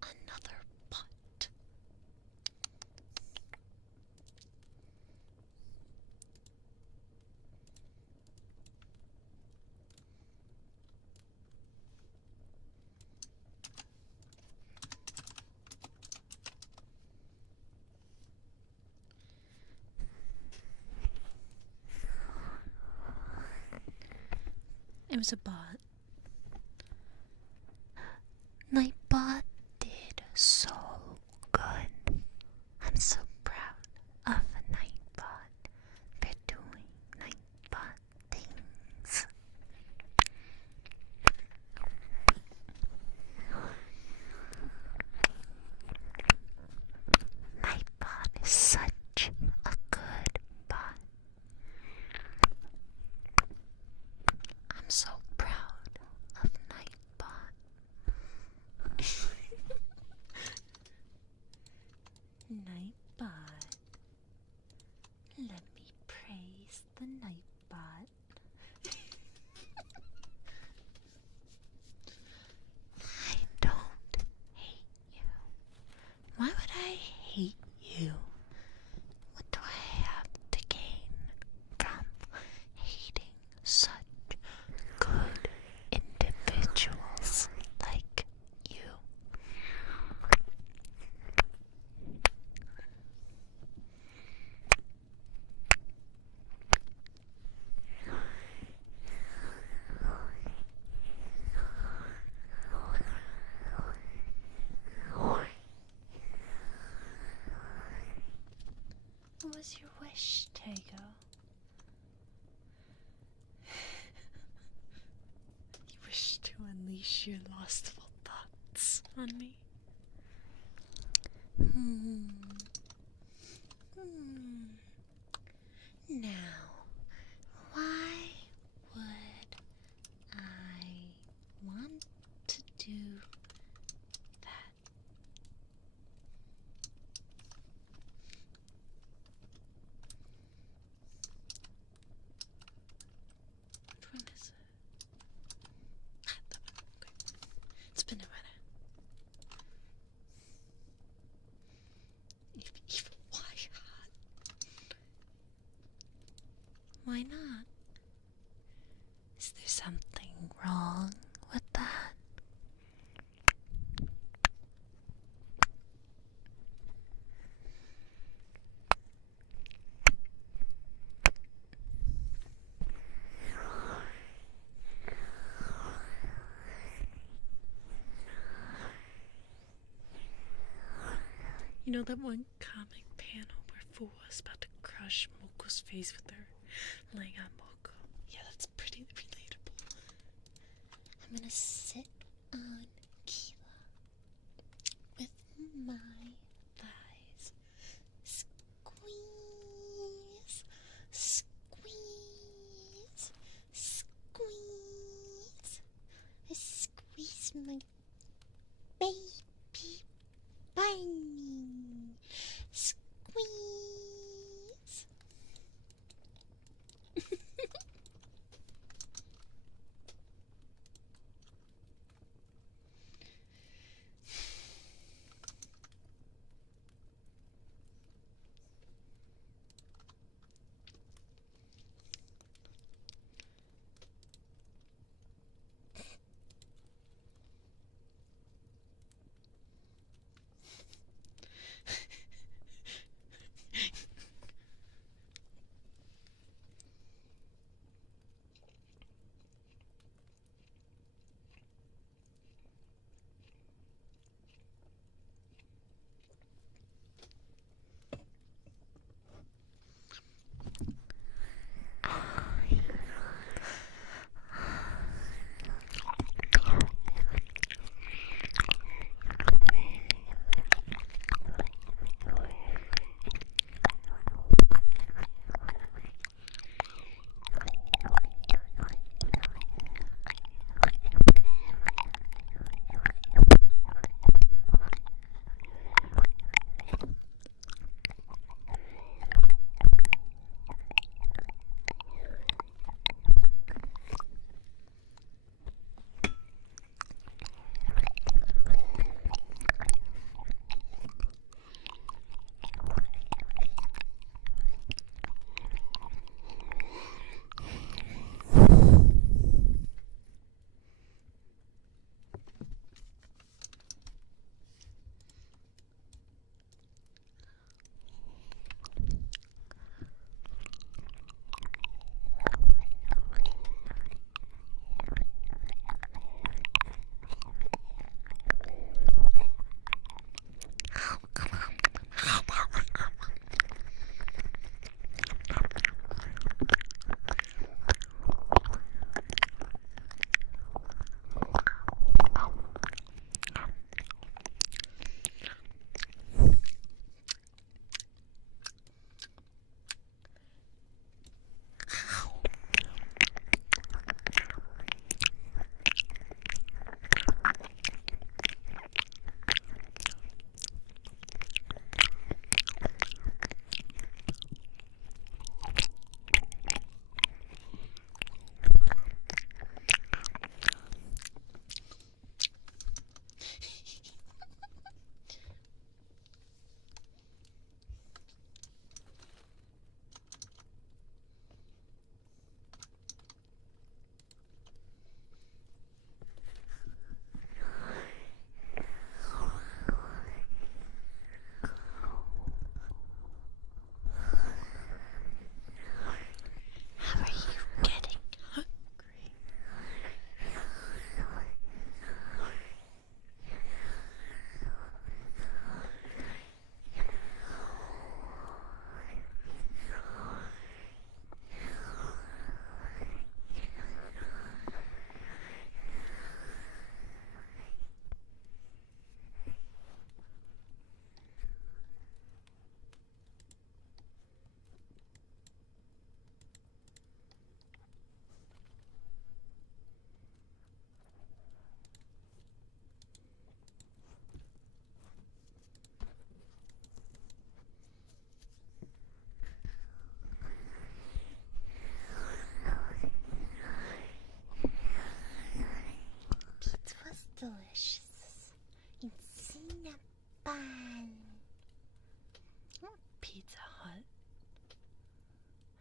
Another butt. It was a bot. Nightbot did so good. I'm so proud of Nightbot for doing Nightbot things. Nightbot is such a good bot. I'm so proud of Nightbot. Nightbot. Let me praise the Nightbot. I don't hate you. Why would I hate you? What do I have to gain from hating such good individuals like you? What was your wish, Tego? You wish to unleash your lustful thoughts on me? Now, why would I want to do that? Which one is it? That one. Okay. It's been a minute. Why not? Is there something wrong with that? You know that one comic panel where Fu was about to crush Moko's face with her laying on Moko? Yeah, that's pretty relatable. I'm gonna sit on Keela with my thighs. Squeeze, squeeze, squeeze. I squeeze my baby bunny. Squeeze. Pizza Hut.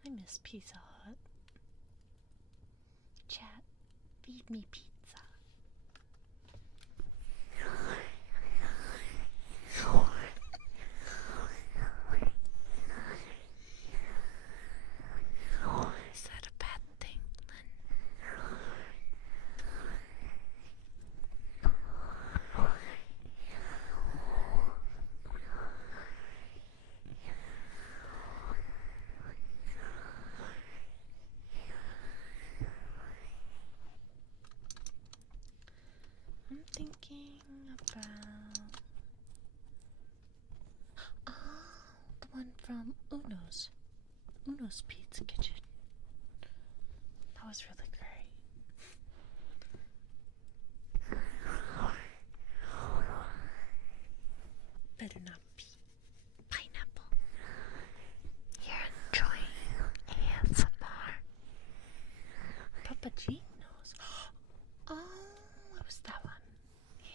I miss Pizza Hut. Chat, feed me pizza. Is that a bad thing, Lynn? I'm thinking about the one from Uno's Pizza Kitchen. That was really great. Better not be pineapple. You're enjoying ASMR. Papa G knows. Oh, what was that one? Yeah.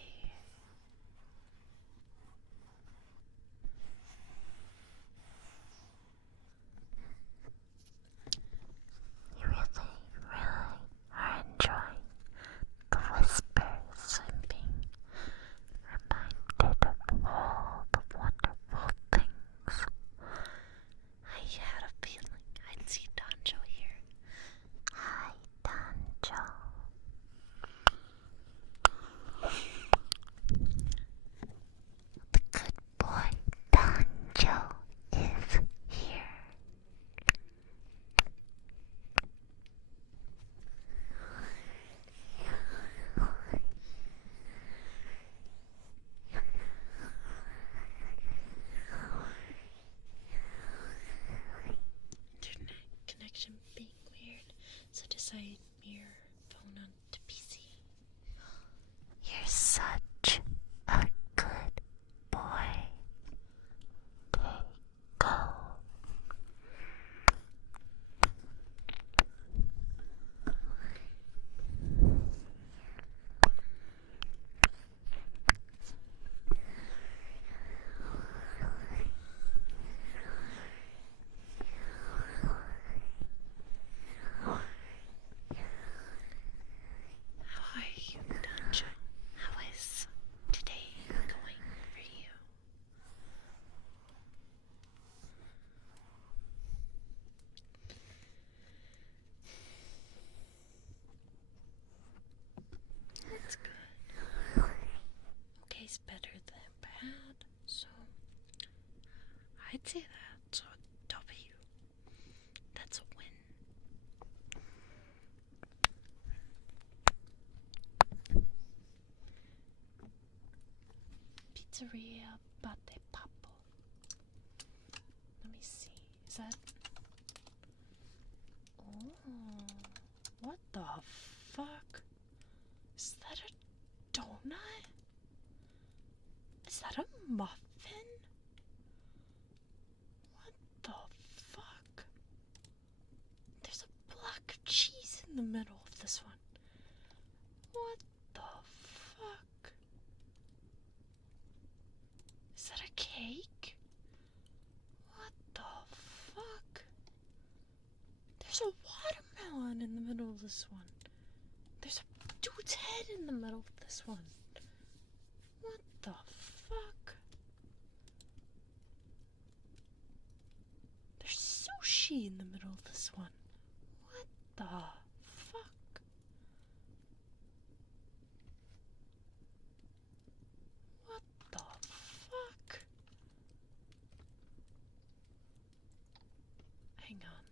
You really are enjoying the whisper swimming, reminded of all the wonderful things. I had a feeling I'd see Donjo here. Hi, Donjo. The good boy Donjo is here. Internet connection being weird, so decide your phone onto PC. You're such a good boy. Go. How are you, Donjo? How is today going for you? That's good. Okay's better than bad, so I'd say that's a W. That's a win. Pizzeria Bate Papo. Let me see. Is that? Oh, what the fuck? Is that a donut? Is that a muffin? What the fuck? There's a block of cheese in the middle of this one. What the fuck? Is that a cake? What the fuck? There's a watermelon in the middle of this one. There's a dude's head in the middle of this one. What the fuck? There's sushi in the middle of this one. What the fuck? What the fuck? Hang on.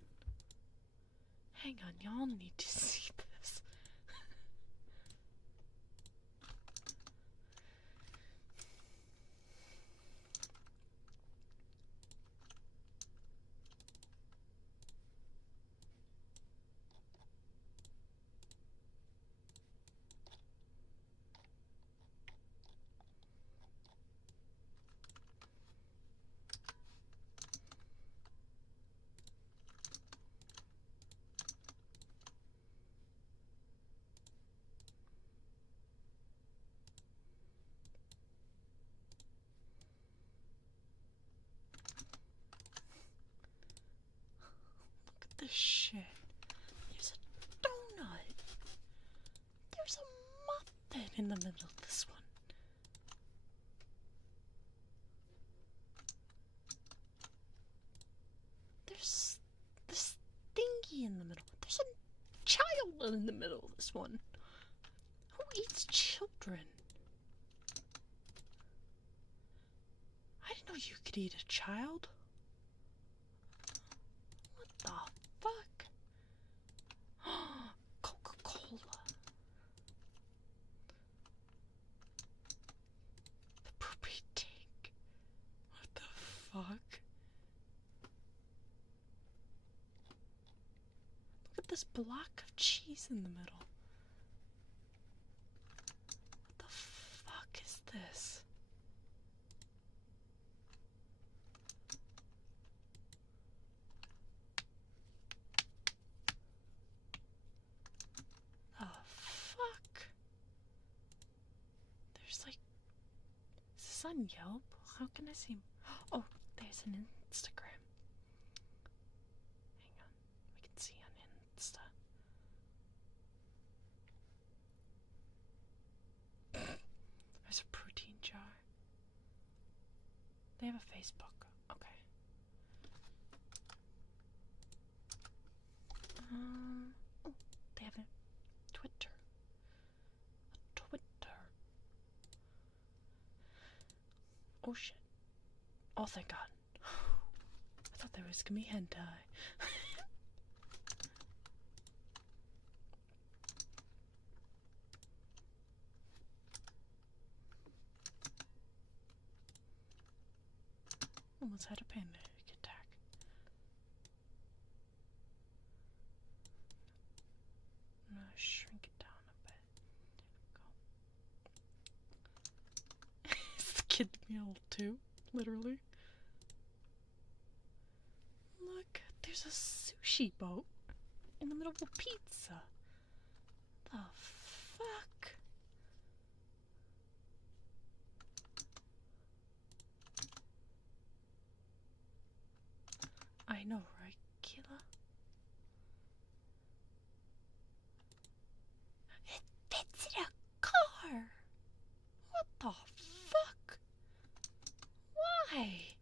Hang on, y'all need to see this. this shit. There's a donut. There's a muffin in the middle of this one. There's this thingy in the middle. There's a child in the middle of this one. Who eats children? I didn't know you could eat a child. What the fuck? Coca-Cola. The poopy tank. What the fuck? Look at this block of cheese in the middle. What the fuck is this? The fuck? There's like... Is this on Yelp? How can I see... Oh, there's an Instagram. Hang on. We can see on Insta. There's a protein jar. They have a Facebook. Okay. Oh, they have a Twitter. A Twitter. Oh shit. Oh, thank God. I thought there was gonna be hentai. Almost had a panic attack. I'm gonna shrink it down a bit. There we go. It's the kid meal too, literally. Look, there's a sushi boat in the middle of a pizza. The fuck? I know, right, Kayla? It fits in a car! What the fuck? Why?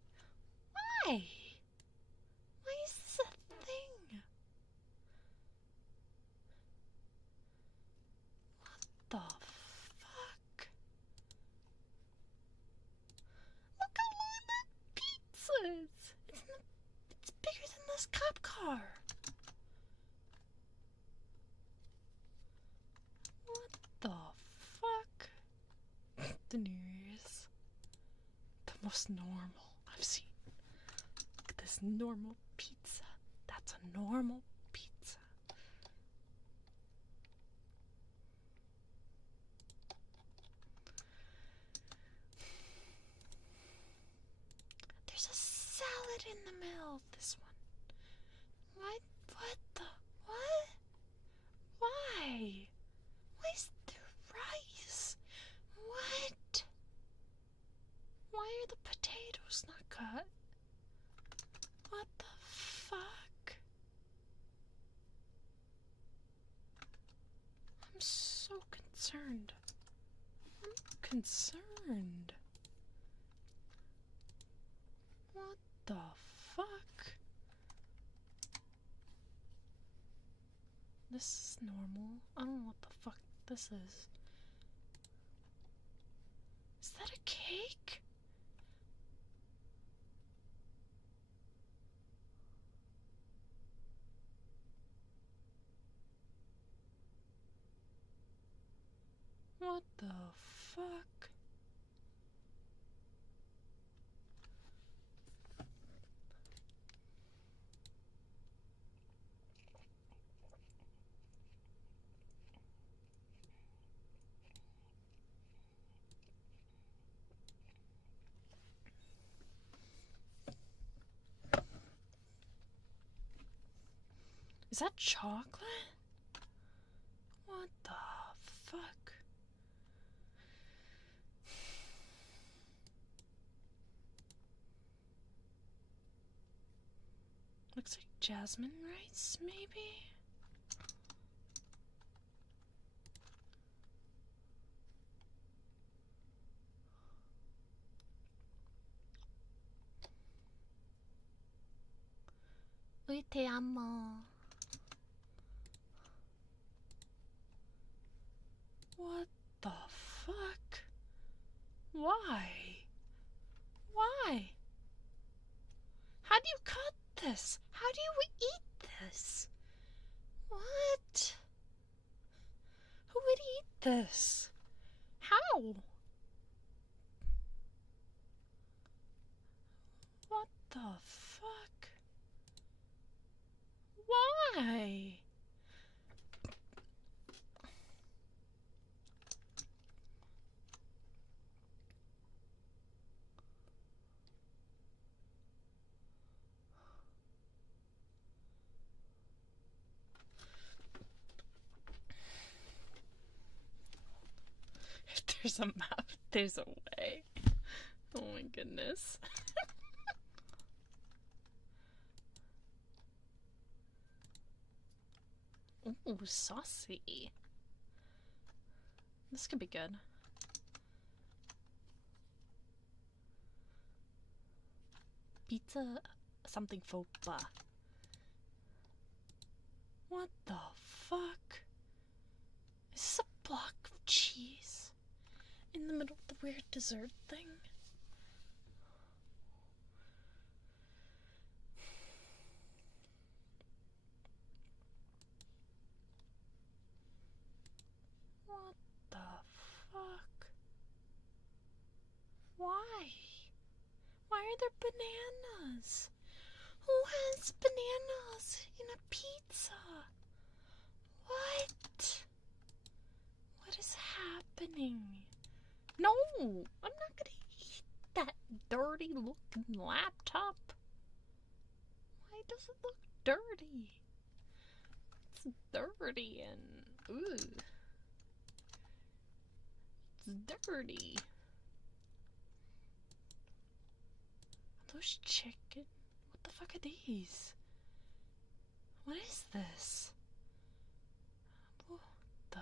Why? Why is this a thing? What the fuck? Look at all the pizzas! It's bigger than this cop car. What the fuck? The New Year's. The most normal I've seen. Look at this normal pizza. That's a normal pizza. There's a salad in the middle of this one. What? What the? What? Why? Why is there rice? What? Why are the potatoes not cut? What the fuck? I'm so concerned. I'm concerned. What the fuck? This is normal. I don't know what the fuck this is. Is that a cake? What the fuck? Is that chocolate? What the fuck? Looks like jasmine rice, maybe? Uy, te amo. What the fuck? Why? Why? How do you cut this? How do you eat this? What? Who would eat this? How? What the fuck? Why? If there's a map, there's a way. Oh my goodness. Ooh, saucy. This could be good. Pizza something faux pas. What the fuck? Is this a block of cheese in the middle of the weird dessert thing? What the fuck? Why? Why are there bananas? Who has bananas in a pizza? What? What is happening? No! I'm not gonna eat that dirty looking laptop. Why does it look dirty? It's dirty and ooh. It's dirty. Are those chicken? What the fuck are these? What is this? What the?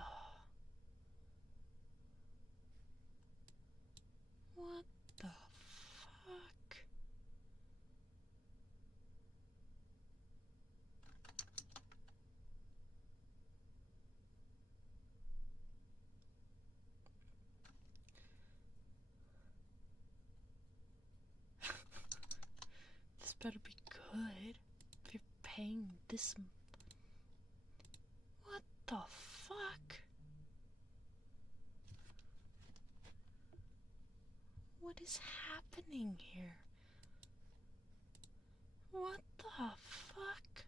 What the fuck? This better be good if you're paying this. What the fuck? What is happening here? What the fuck?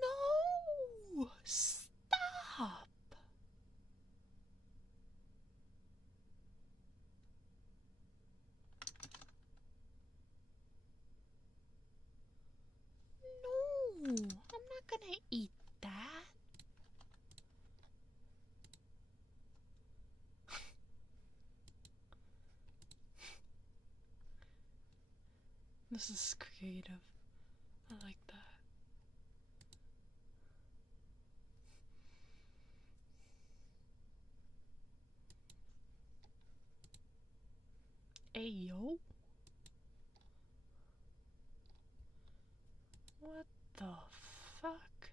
No! Stop! No! I'm not gonna eat that. This is creative. I like that. Ayo. What the fuck?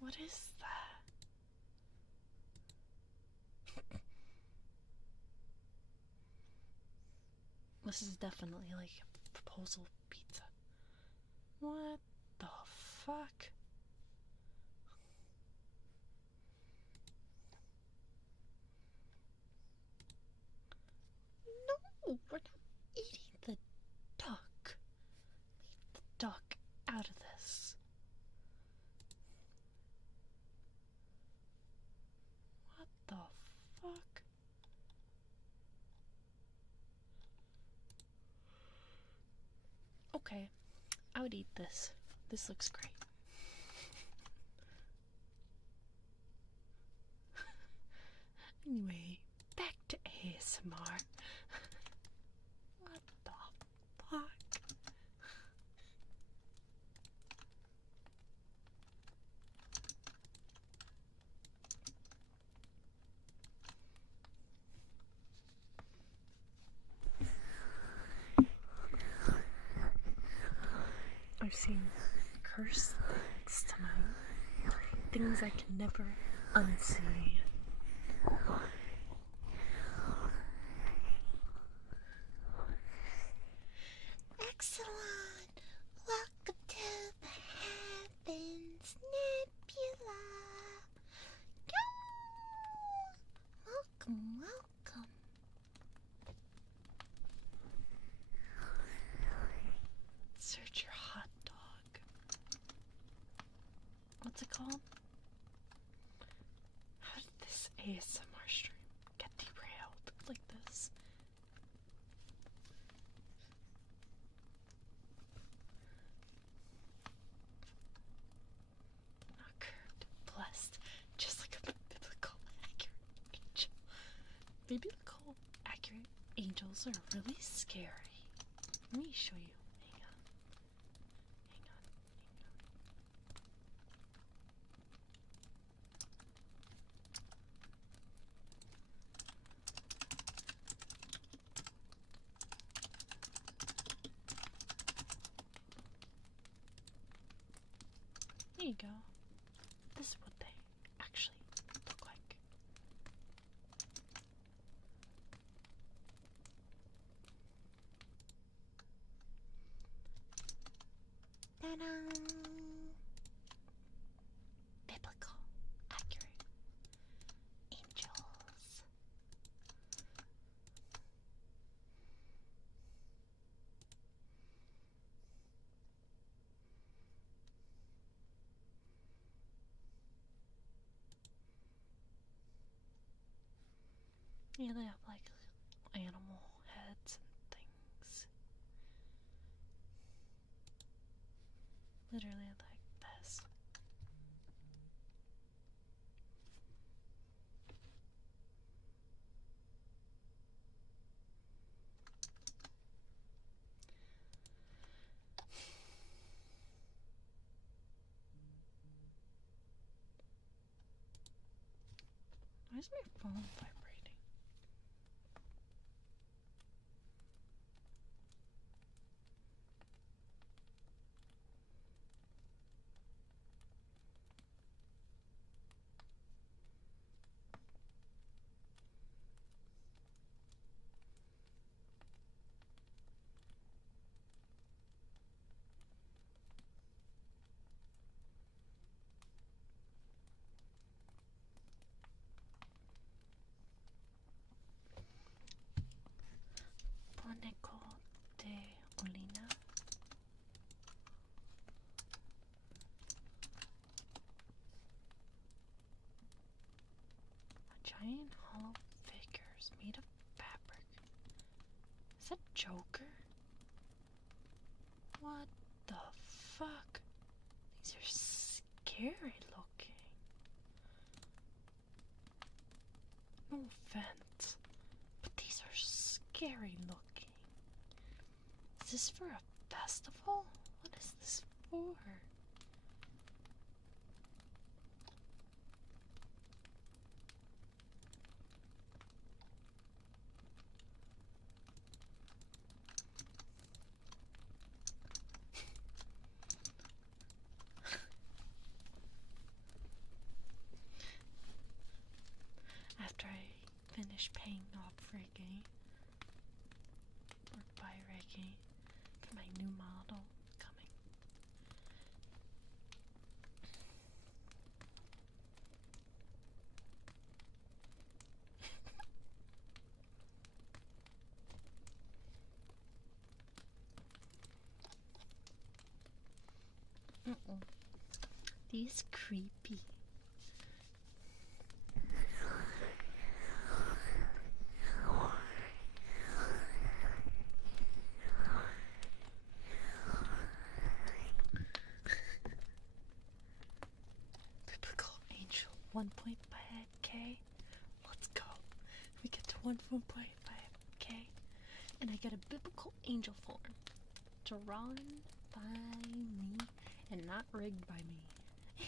What is that? This is definitely like a proposal pizza. What the fuck? No, we're not eating Okay, I would eat this. This looks great. Anyway, back to ASMR. What the fuck? I've seen cursed things tonight. Things I can never unsee. Excellent! Welcome to the Heavens Nebula! Welcome, welcome. Search your hot dog. What's it called? How did this ASMR stream get derailed like this? Not curved, blessed, just like a biblical accurate angel. Biblical accurate angels are really scary. Let me show you. Hang on. Hang on. Hang on. There you go. This is what they actually look like. Ta-da! Biblical, accurate angels. Yeah, they have like animal heads and things. Literally like this. Why is my phone vibrating? Boneco de Olina. Giant hollow figures made of fabric. Is that Joker? What the fuck? These are scary looking. No offense, but these are scary looking. Is this for a festival? What is this for? After I finish paying off Reggae, or buy Reggae, for my new model coming. These creepy. 1.5, okay? And I get a biblical angel form. Drawn by me and not rigged by me.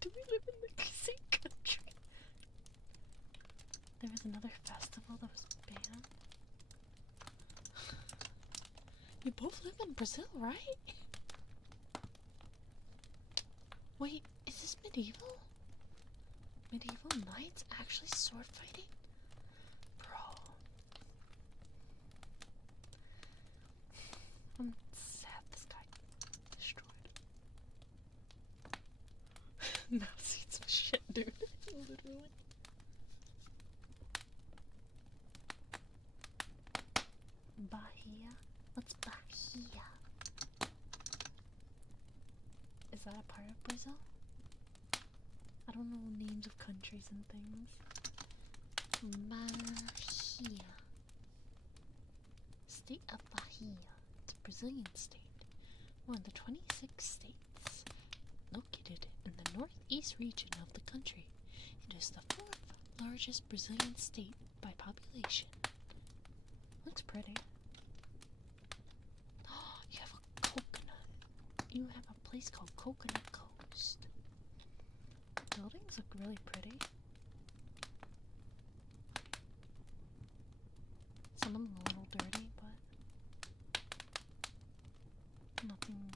Do we live in the same country? There was another festival that was banned. You both live in Brazil, right? Wait, is this medieval? Medieval knights actually sword fighting? Bro. I'm sad this guy destroyed. Now see some shit, dude. Literally. Bahia? What's Bahia? Is that a part of Brazil? I don't know names of countries and things. Bahia. State of Bahia. It's a Brazilian state. One of the 26 states located in the northeast region of the country. It is the fourth largest Brazilian state by population. Looks pretty. You have a coconut. You have a place called Coconut Coast. Buildings look really pretty. Some of them a little dirty, but nothing.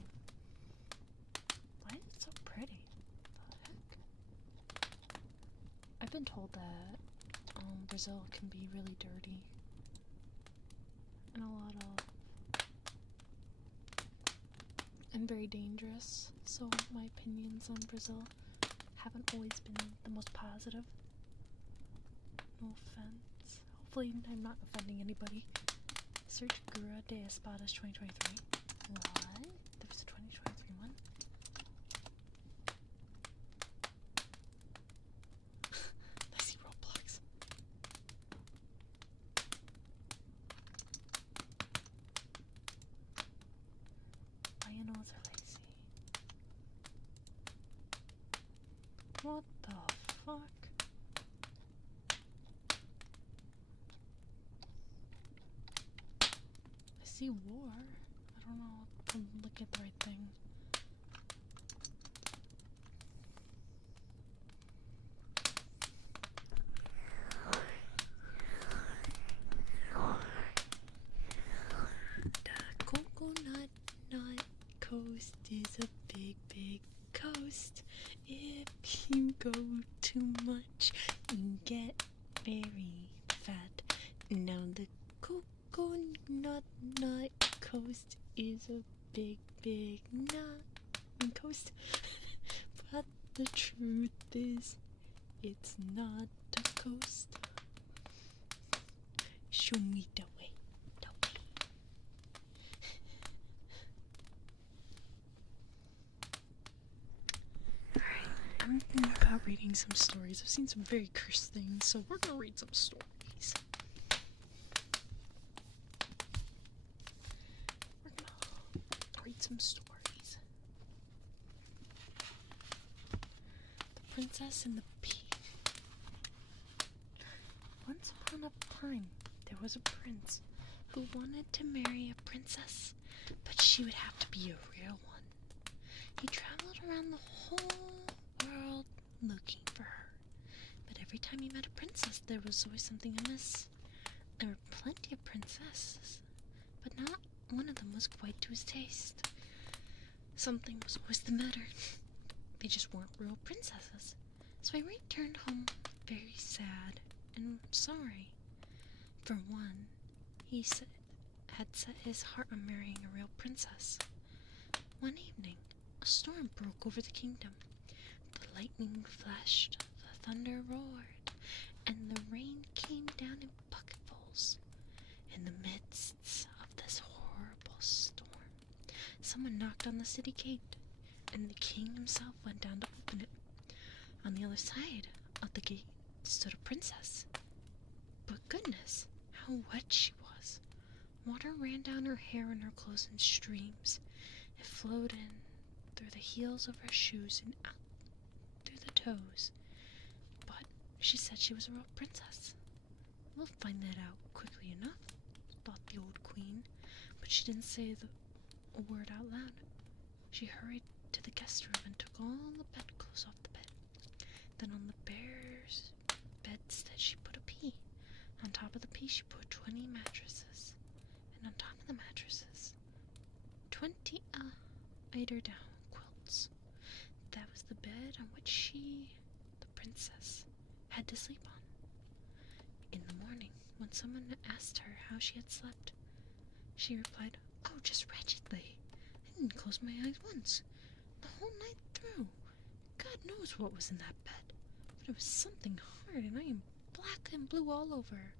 Why is it so pretty? The heck? I've been told that Brazil can be really dirty and and very dangerous. So my opinions on Brazil haven't always been the most positive. No offense. Hopefully I'm not offending anybody. Search Gura de Espadas 2023. What? There was a 2023 one? I see Roblox. Baianos are lazy. What the fuck? I see war. I don't know if I'm looking at the right thing. The Coconut Nut Coast is a big, big coast. If you go too much, you get very fat. Now the Coconut Nut Coast is a big, big nut coast. But the truth is, it's not a coast. Show me the way, the way. Alright, I'm thinking about reading some stories. I've seen some very cursed things, so we're gonna read some stories. We're gonna read some stories. The Princess and the Pea. Once upon a time, there was a prince who wanted to marry a princess, but she would have to be a real one. He traveled around the whole world looking for her, but every time he met a princess, there was always something amiss. There were plenty of princesses, but not one of them was quite to his taste. Something was always the matter. They just weren't real princesses. So he returned home very sad and sorry. For one, he had set his heart on marrying a real princess. One evening, a storm broke over the kingdom. The lightning flashed, the thunder roared, and the rain came down in bucketfuls. In the midst of this horrible storm, someone knocked on the city gate, and the king himself went down to open it. On the other side of the gate stood a princess. But goodness, how wet she was. Water ran down her hair and her clothes in streams. It flowed in through the heels of her shoes and out toes. But she said she was a real princess. We'll find that out quickly enough, thought the old queen, but she didn't say a word out loud. She hurried to the guest room and took all the bedclothes off the bed. Then on the bear's bedstead she put a pea. On top of the pea she put 20 mattresses. And on top of the mattresses, 20 eiderdown quilts. That was the bed on which she, the princess, had to sleep on. In the morning, when someone asked her how she had slept, she replied, "Oh, just wretchedly. I didn't close my eyes once, the whole night through. God knows what was in that bed, but it was something hard, and I am black and blue all over."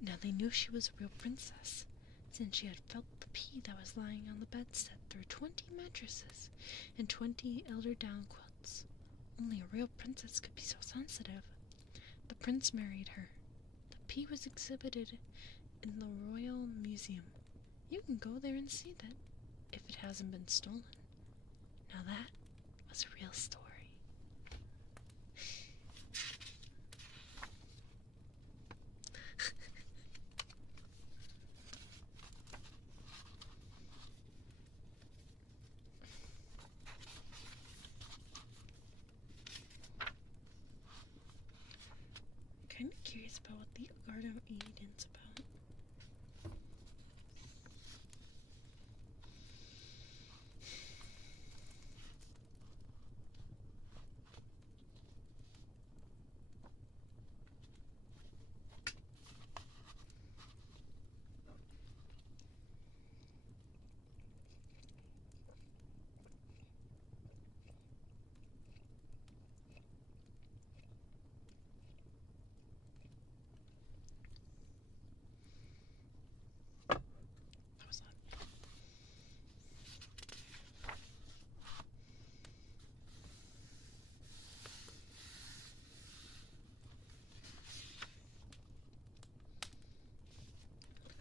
Now they knew she was a real princess, since she had felt the pea that was lying on the bedstead through 20 mattresses and 20 eiderdown quilts. Only a real princess could be so sensitive. The prince married her. The pea was exhibited in the Royal Museum. You can go there and see that, if it hasn't been stolen. Now that was a real story. I'm kind of curious about what the Garden of Eden's about. That was odd.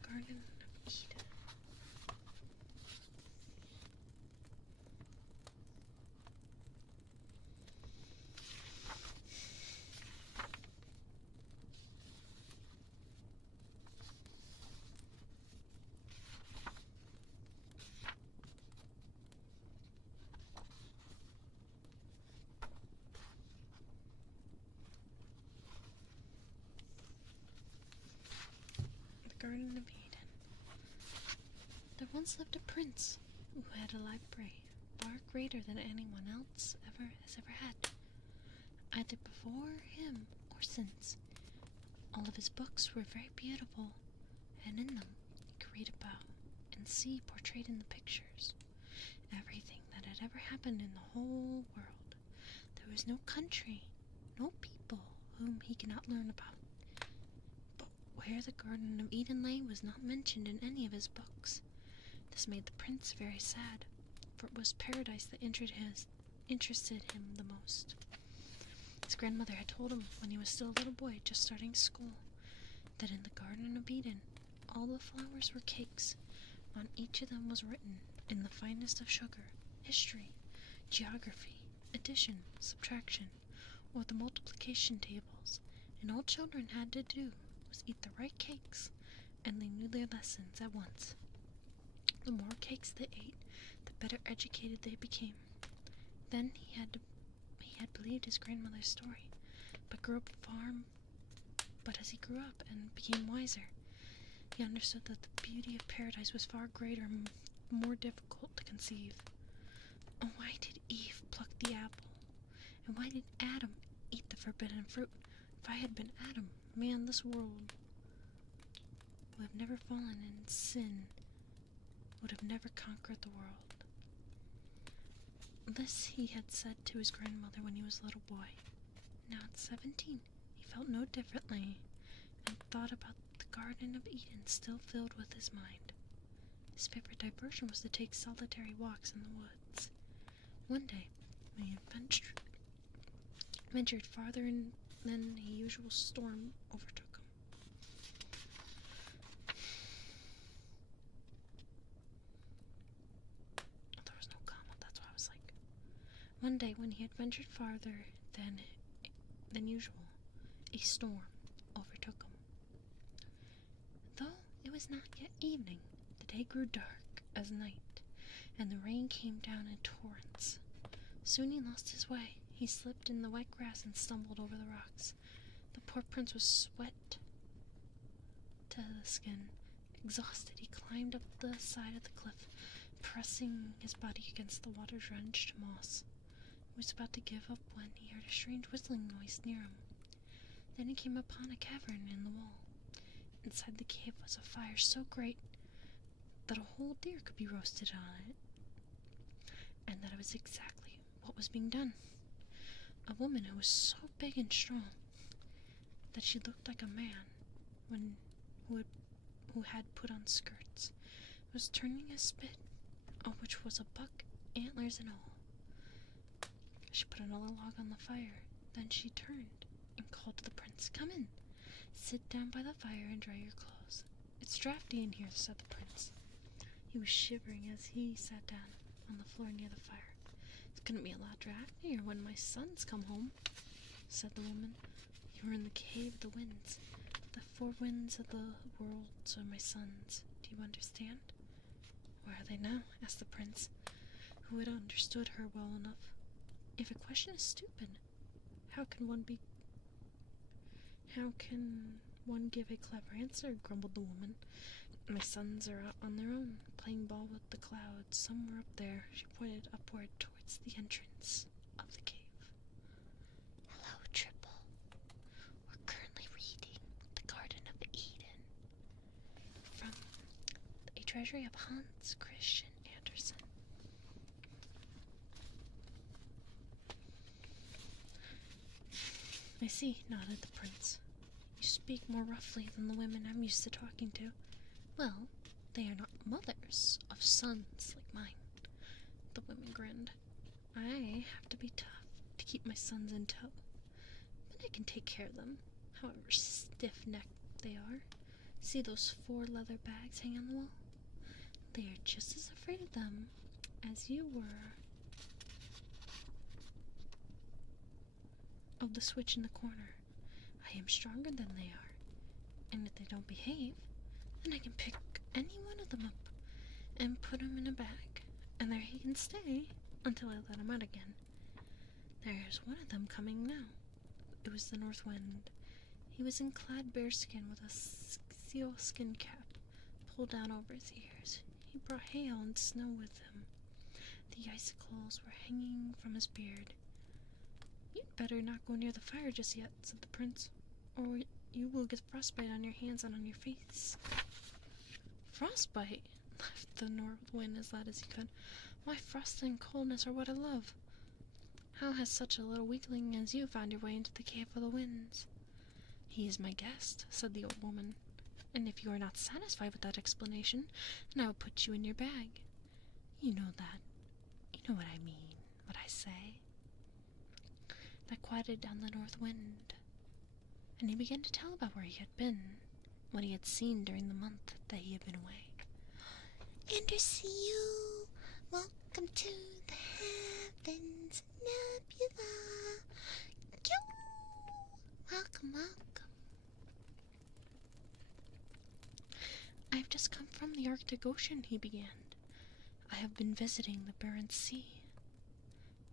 The Garden of Eden. The Garden of Eden. There once lived a prince who had a library far greater than anyone else has ever had, either before him or since. All of his books were very beautiful, and in them you could read about and see portrayed in the pictures everything that had ever happened in the whole world. There was no country, no people whom he could not learn about. But where the Garden of Eden lay was not mentioned in any of his books. This made the prince very sad, for it was paradise that interested him the most. His grandmother had told him when he was still a little boy, just starting school, that in the Garden of Eden all the flowers were cakes. On each of them was written, in the finest of sugar, history, geography, addition, subtraction, or the multiplication tables, and all children had to do was eat the right cakes, and they knew their lessons at once. The more cakes they ate, the better educated they became. Then he had believed his grandmother's story, but as he grew up and became wiser, he understood that the beauty of paradise was far greater and more difficult to conceive. Oh, why did Eve pluck the apple? And why did Adam eat the forbidden fruit? If I had been Adam, man, this world would have never fallen, and sin would have never conquered the world. This he had said to his grandmother when he was a little boy. Now at 17, he felt no differently, and thought about the Garden of Eden still filled with his mind. His favorite diversion was to take solitary walks in the woods. One day, when he ventured farther than the usual, storm overtook him. There was no comma, that's why I was like. One day, when he had ventured farther than usual. A storm overtook him. Though it was not yet evening, the day grew dark as night, and the rain came down in torrents. Soon he lost his way. He slipped in the wet grass and stumbled over the rocks. The poor prince was wet to the skin. Exhausted, he climbed up the side of the cliff, pressing his body against the water-drenched moss. He was about to give up when he heard a strange whistling noise near him. Then he came upon a cavern in the wall. Inside the cave was a fire so great that a whole deer could be roasted on it, and that it was exactly what was being done. A woman who was so big and strong that she looked like a man who had put on skirts, was turning a spit, on which was a buck, antlers and all. She put another log on the fire. Then she turned and called to the prince, "Come in, sit down by the fire and dry your clothes." "It's drafty in here," said the prince. He was shivering as he sat down on the floor near the fire. "It's gonna be a lot draftier when my sons come home," said the woman. "You are in the cave of the winds. The four winds of the worlds are my sons. Do you understand?" "Where are they now?" asked the prince, who had understood her well enough. "If a question is stupid, how can one give a clever answer?" grumbled the woman. "My sons are out on their own, playing ball with the clouds, somewhere up there." She pointed upward towards the entrance of the cave. "Hello, Triple. We're currently reading The Garden of Eden from A Treasury of Hans Christian Andersen." "I see," nodded the prince. "You speak more roughly than the women I'm used to talking to." "Well, they are not mothers of sons like mine." The woman grinned. "I have to be tough to keep my sons in tow, but I can take care of them, however stiff-necked they are. See those 4 leather bags hanging on the wall? They are just as afraid of them as you were of the switch in the corner. I am stronger than they are, and if they don't behave, then I can pick any one of them up and put him in a bag, and there he can stay until I let him out again. There's one of them coming now." It was the North Wind. He was in clad bearskin with a sealskin cap pulled down over his ears. He brought hail and snow with him. The icicles were hanging from his beard. "You'd better not go near the fire just yet," said the prince, "or you will get frostbite on your hands and on your face." "Frostbite?" laughed the North Wind as loud as he could. "Why, frost and coldness are what I love. How has such a little weakling as you found your way into the cave of the winds?" "He is my guest," said the old woman, "and if you are not satisfied with that explanation, then I will put you in your bag. You know what I mean, what I say." That quieted down the North Wind, and he began to tell about where he had been, what he had seen during the month that he had been away. "Andersea, welcome to the heavens, nebula. Welcome, welcome. I have just come from the Arctic Ocean," he began. "I have been visiting the Barents Sea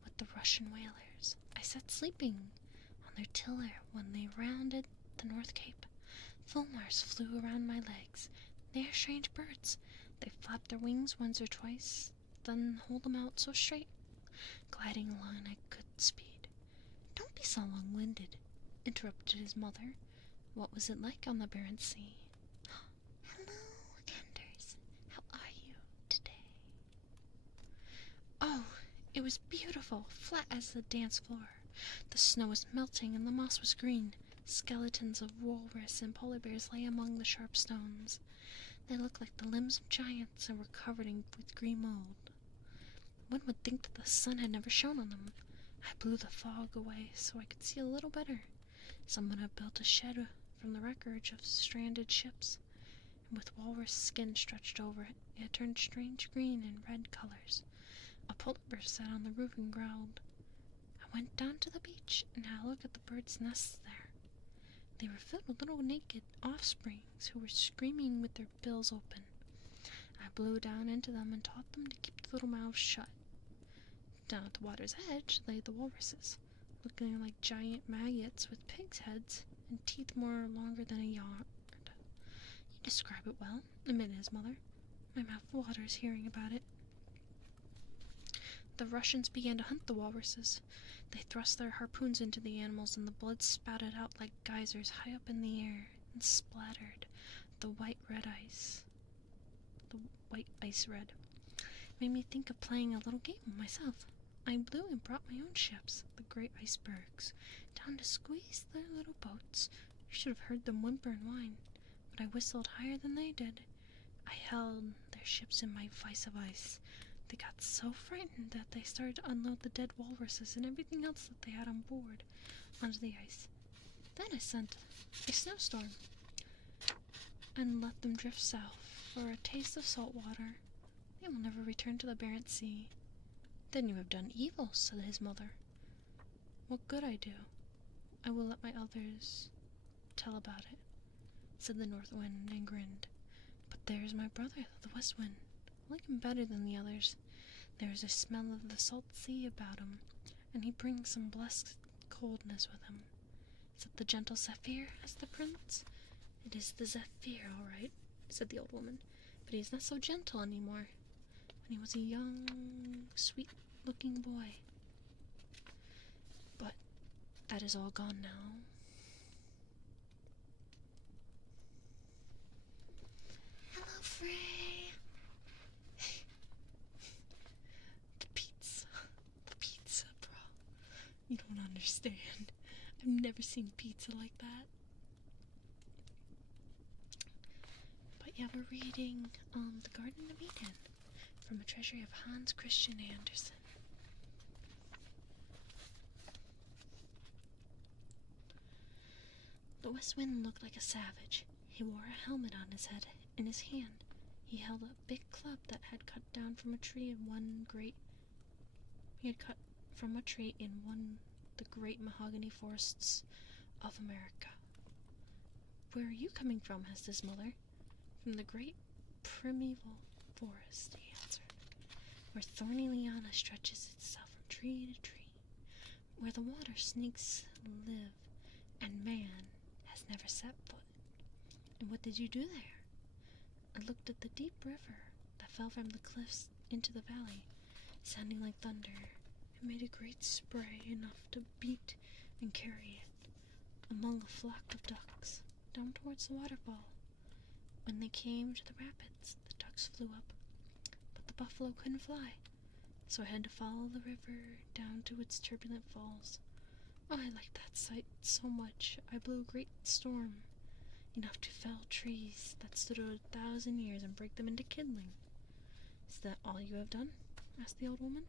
with the Russian whalers. I sat sleeping on their tiller when they rounded the North Cape. Fulmars flew around my legs. They are strange birds. They flap their wings once or twice, then hold them out so straight, gliding along at good speed." "Don't be so long-winded," interrupted his mother. "What was it like on the Barents Sea?" "Hello, Anders. How are you today?" "Oh, it was beautiful, flat as the dance floor. The snow was melting and the moss was green. Skeletons of walrus and polar bears lay among the sharp stones. They looked like the limbs of giants and were covered with green mold. One would think that the sun had never shone on them. I blew the fog away so I could see a little better. Someone had built a shed from the wreckage of stranded ships, and with walrus skin stretched over it, it had turned strange green and red colors. A polar bear sat on the roof and growled. I went down to the beach and had a look at the birds' nests there. They were filled with little naked offsprings who were screaming with their bills open. I blew down into them and taught them to keep their little mouths shut. Down at the water's edge lay the walruses, looking like giant maggots with pigs' heads and teeth more longer than a yard. You describe it well, admitted his mother. My mouth waters hearing about it. The Russians began to hunt the walruses. They thrust their harpoons into the animals, and the blood spouted out like geysers high up in the air and splattered the white ice red. It made me think of playing a little game myself. I blew and brought my own ships, the great icebergs, down to squeeze their little boats. You should have heard them whimper and whine, but I whistled higher than they did. I held their ships in my vice of ice. They got so frightened that they started to unload the dead walruses and everything else that they had on board onto the ice. Then I sent a snowstorm and let them drift south for a taste of salt water. They will never return to the Barents Sea. Then you have done evil, said his mother. What good I do? I will let my others tell about it, said the North Wind and grinned. But there's my brother, the West Wind. I like him better than the others. There is a smell of the salt sea about him, and he brings some blessed coldness with him. Is it the gentle Zephyr? asked the prince. It is the Zephyr, all right, said the old woman, but he is not so gentle anymore. When he was a young, sweet-looking boy. But that is all gone now. Hello, Frey. The pizza, bro. You don't understand. I've never seen pizza like that. But yeah, we're reading The Garden of Eden from a treasury of Hans Christian Andersen. The West Wind looked like a savage. He wore a helmet on his head. In his hand, he held a big club that had cut down from a tree in the great mahogany forests of America. Where are you coming from? asked his mother. From the great primeval forest, he answered, where thorny liana stretches itself from tree to tree, where the water snakes live, and man has never set foot. And what did you do there? I looked at the deep river that fell from the cliffs into the valley, sounding like thunder, and made a great spray enough to beat and carry it among a flock of ducks down towards the waterfall. When they came to the rapids, the ducks flew up, but the buffalo couldn't fly, so I had to follow the river down to its turbulent falls. Oh, I liked that sight so much. I blew a great storm, enough to fell trees that stood 1,000 years and break them into kindling. Is that all you have done? asked the old woman.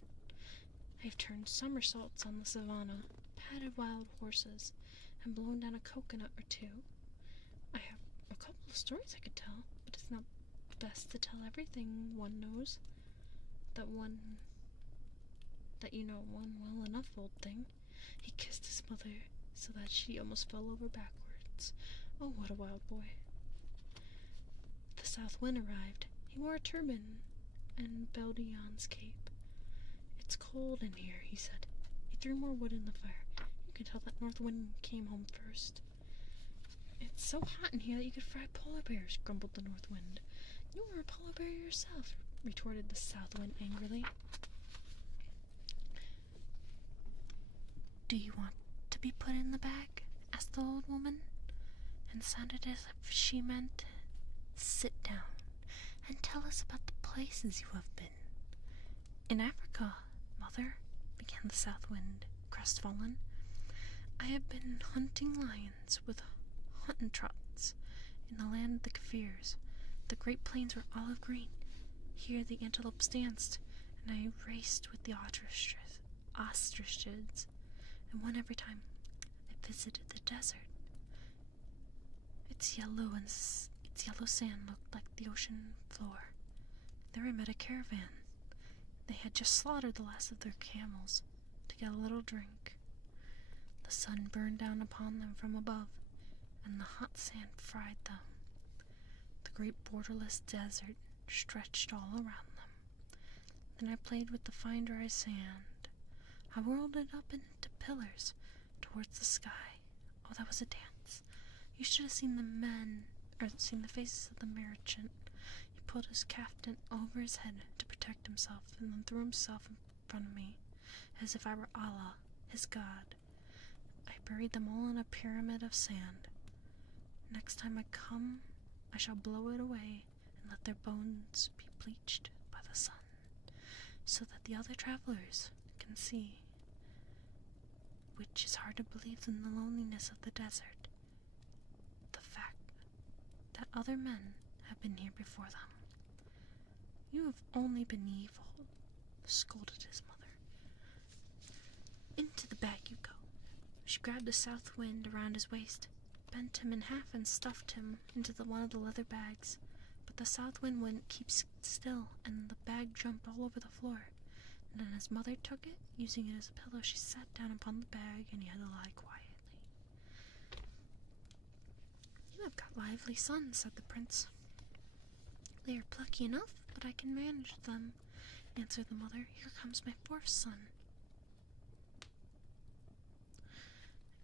I have turned somersaults on the savannah, patted wild horses, and blown down a coconut or two. I have a couple of stories I could tell, but it's not best to tell everything one knows. That you know one well enough, old thing. He kissed his mother so that she almost fell over backwards. Oh, what a wild boy. The South Wind arrived. He wore a turban and Beldian's cape. It's cold in here, he said. He threw more wood in the fire. You could tell that North Wind came home first. It's so hot in here that you could fry polar bears, grumbled the North Wind. You were a polar bear yourself, retorted the South Wind angrily. Do you want to be put in the bag? asked the old woman, and sounded as if she meant, sit down and tell us about the places you have been. In Africa, mother, began the South Wind, crestfallen. I have been hunting lions with Hottentrots in the land of the Kafirs. The great plains were olive green. Here the antelopes danced, and I raced with the ostriches, and won every time I visited the desert. Its yellow sand looked like the ocean floor. There I met a caravan. They had just slaughtered the last of their camels to get a little drink. The sun burned down upon them from above, and the hot sand fried them. The great borderless desert stretched all around them. Then I played with the fine dry sand. I whirled it up into pillars towards the sky. Oh, that was a dance. You should have seen seen the faces of the merchant. He pulled his caftan over his head to protect himself, and then threw himself in front of me, as if I were Allah, his god. I buried them all in a pyramid of sand. Next time I come, I shall blow it away and let their bones be bleached by the sun, so that the other travelers can see, which is hard to believe in the loneliness of the desert, the fact that other men have been here before them. You have only been evil, scolded his mother. Into the bag you go. She grabbed the south wind around his waist, bent him in half and stuffed him into one of the leather bags. But the south wind wouldn't keep still, and the bag jumped all over the floor. And then his mother took it, using it as a pillow. She sat down upon the bag, and he had to lie quietly. You have got lively sons, said the prince. They are plucky enough, but I can manage them, answered the mother. Here comes my fourth son.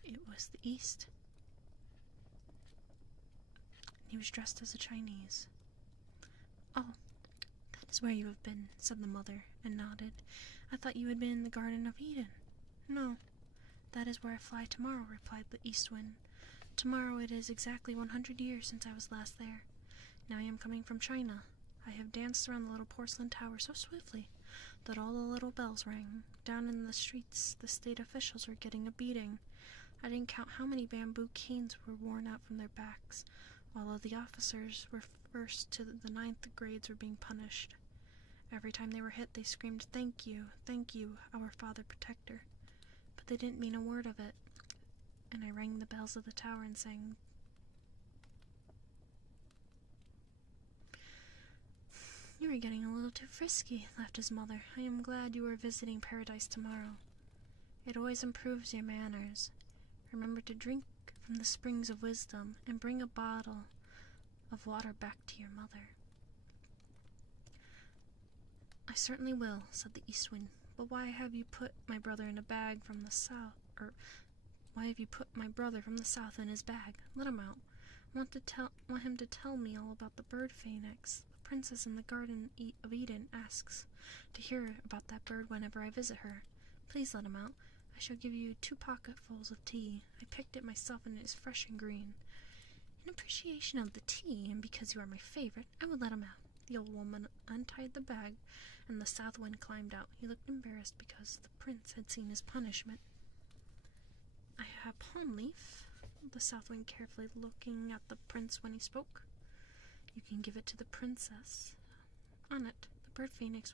It was the East. He was dressed as a Chinese. Oh, that is where you have been, said the mother, and nodded. I thought you had been in the Garden of Eden. No, that is where I fly tomorrow, replied the East Wind. Tomorrow it is exactly 100 years since I was last there. Now I am coming from China. I have danced around the little porcelain tower so swiftly that all the little bells rang. Down in the streets, the state officials were getting a beating. I didn't count how many bamboo canes were worn out from their backs. All of the officers were first to the 9th grades were being punished. Every time they were hit, they screamed, thank you, our Father Protector. But they didn't mean a word of it. And I rang the bells of the tower and sang, You are getting a little too frisky, laughed his mother. I am glad you are visiting paradise tomorrow. It always improves your manners. Remember to drink from the springs of wisdom and bring a bottle of water back to your mother. I certainly will, said the East Wind. But why have you put my brother in a bag from the south? Why have you put my brother from the south in his bag? Let him out. I want him to tell me all about the bird phoenix. The princess in the Garden of Eden asks to hear about that bird whenever I visit her. Please let him out. I shall give you 2 pocketfuls of tea. I picked it myself and it is fresh and green. In appreciation of the tea, and because you are my favorite, I will let him out. The old woman untied the bag, and the south wind climbed out. He looked embarrassed because the prince had seen his punishment. I have palm leaf, the south wind carefully looking at the prince when he spoke. You can give it to the princess. On it, the bird phoenix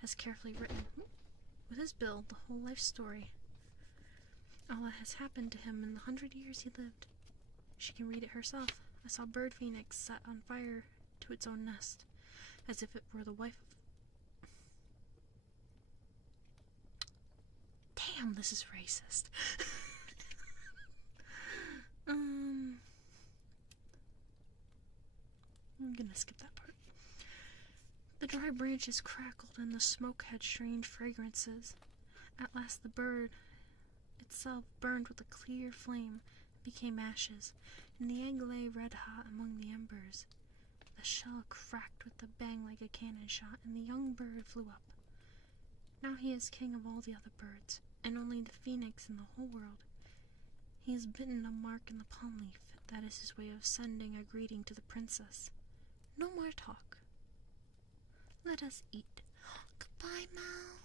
has carefully written, with his bill, the whole life story. All that has happened to him in the 100 years he lived. She can read it herself. I saw bird phoenix set on fire to its own nest, as if it were the wife of... Damn, this is racist. I'm gonna skip that part. The dry branches crackled and the smoke had strange fragrances. At last the bird itself burned with a clear flame and became ashes, and the egg lay red hot among the embers. The shell cracked with a bang like a cannon shot, and the young bird flew up. Now he is king of all the other birds, and only the phoenix in the whole world. He has bitten a mark in the palm leaf. That is his way of sending a greeting to the princess. No more talk. Let us eat. Goodbye, Mal.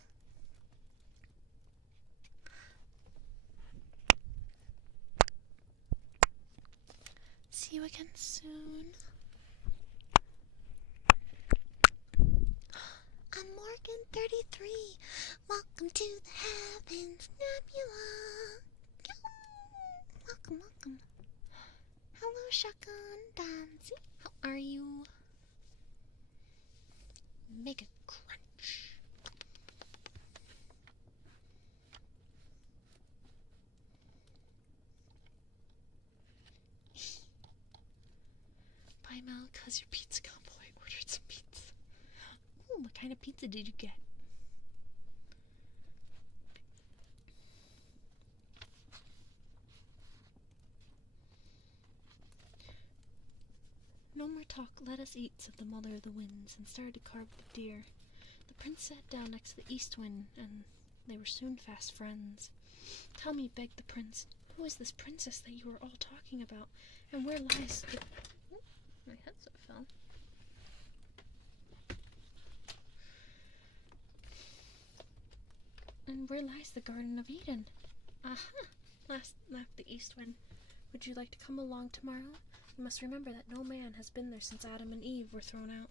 See you again soon. I'm Morgan 33. Welcome to the Heavens Nebula. Welcome, welcome. Hello, Shotgun Dancy. How are you? Make a crunch. Hi, Mel. 'Cause your pizza combo. I ordered some pizza. Ooh, what kind of pizza did you get? No more talk, let us eat, said the mother of the winds, and started to carve the deer. The prince sat down next to the east wind, and they were soon fast friends. Tell me, begged the prince, who is this princess that you are all talking about, and where lies the... Oh, my headset fell. And where lies the Garden of Eden? Aha! Laughed the east wind. Would you like to come along tomorrow? You must remember that no man has been there since Adam and Eve were thrown out.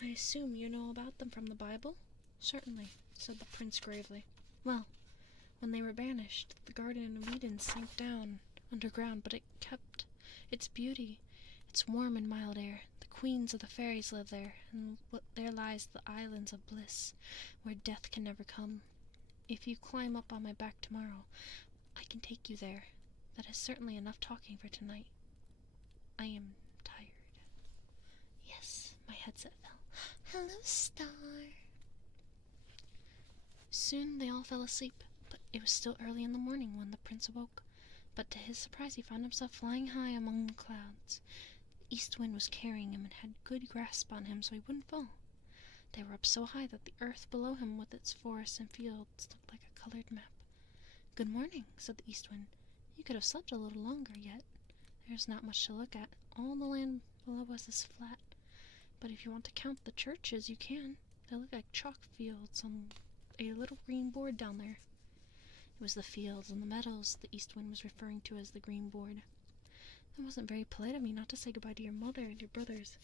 I assume you know about them from the Bible? Certainly, said the prince gravely. Well, when they were banished, the Garden of Eden sank down underground, but it kept its beauty, its warm and mild air. The queens of the fairies live there, and there lies the islands of bliss, where death can never come. If you climb up on my back tomorrow, I can take you there. That is certainly enough talking for tonight. I am tired. Yes, my headset fell. Hello, Star. Soon they all fell asleep, but it was still early in the morning when the prince awoke. But to his surprise, he found himself flying high among the clouds. The east wind was carrying him and had good grasp on him so he wouldn't fall. They were up so high that the earth below him with its forests and fields looked like a colored map. Good morning, said the east wind. You could have slept a little longer yet. There's not much to look at. All the land below us is flat. But if you want to count the churches, you can. They look like chalk fields on a little green board down there. It was the fields and the meadows the east wind was referring to as the green board. It wasn't very polite of me not to say goodbye to your mother and your brothers.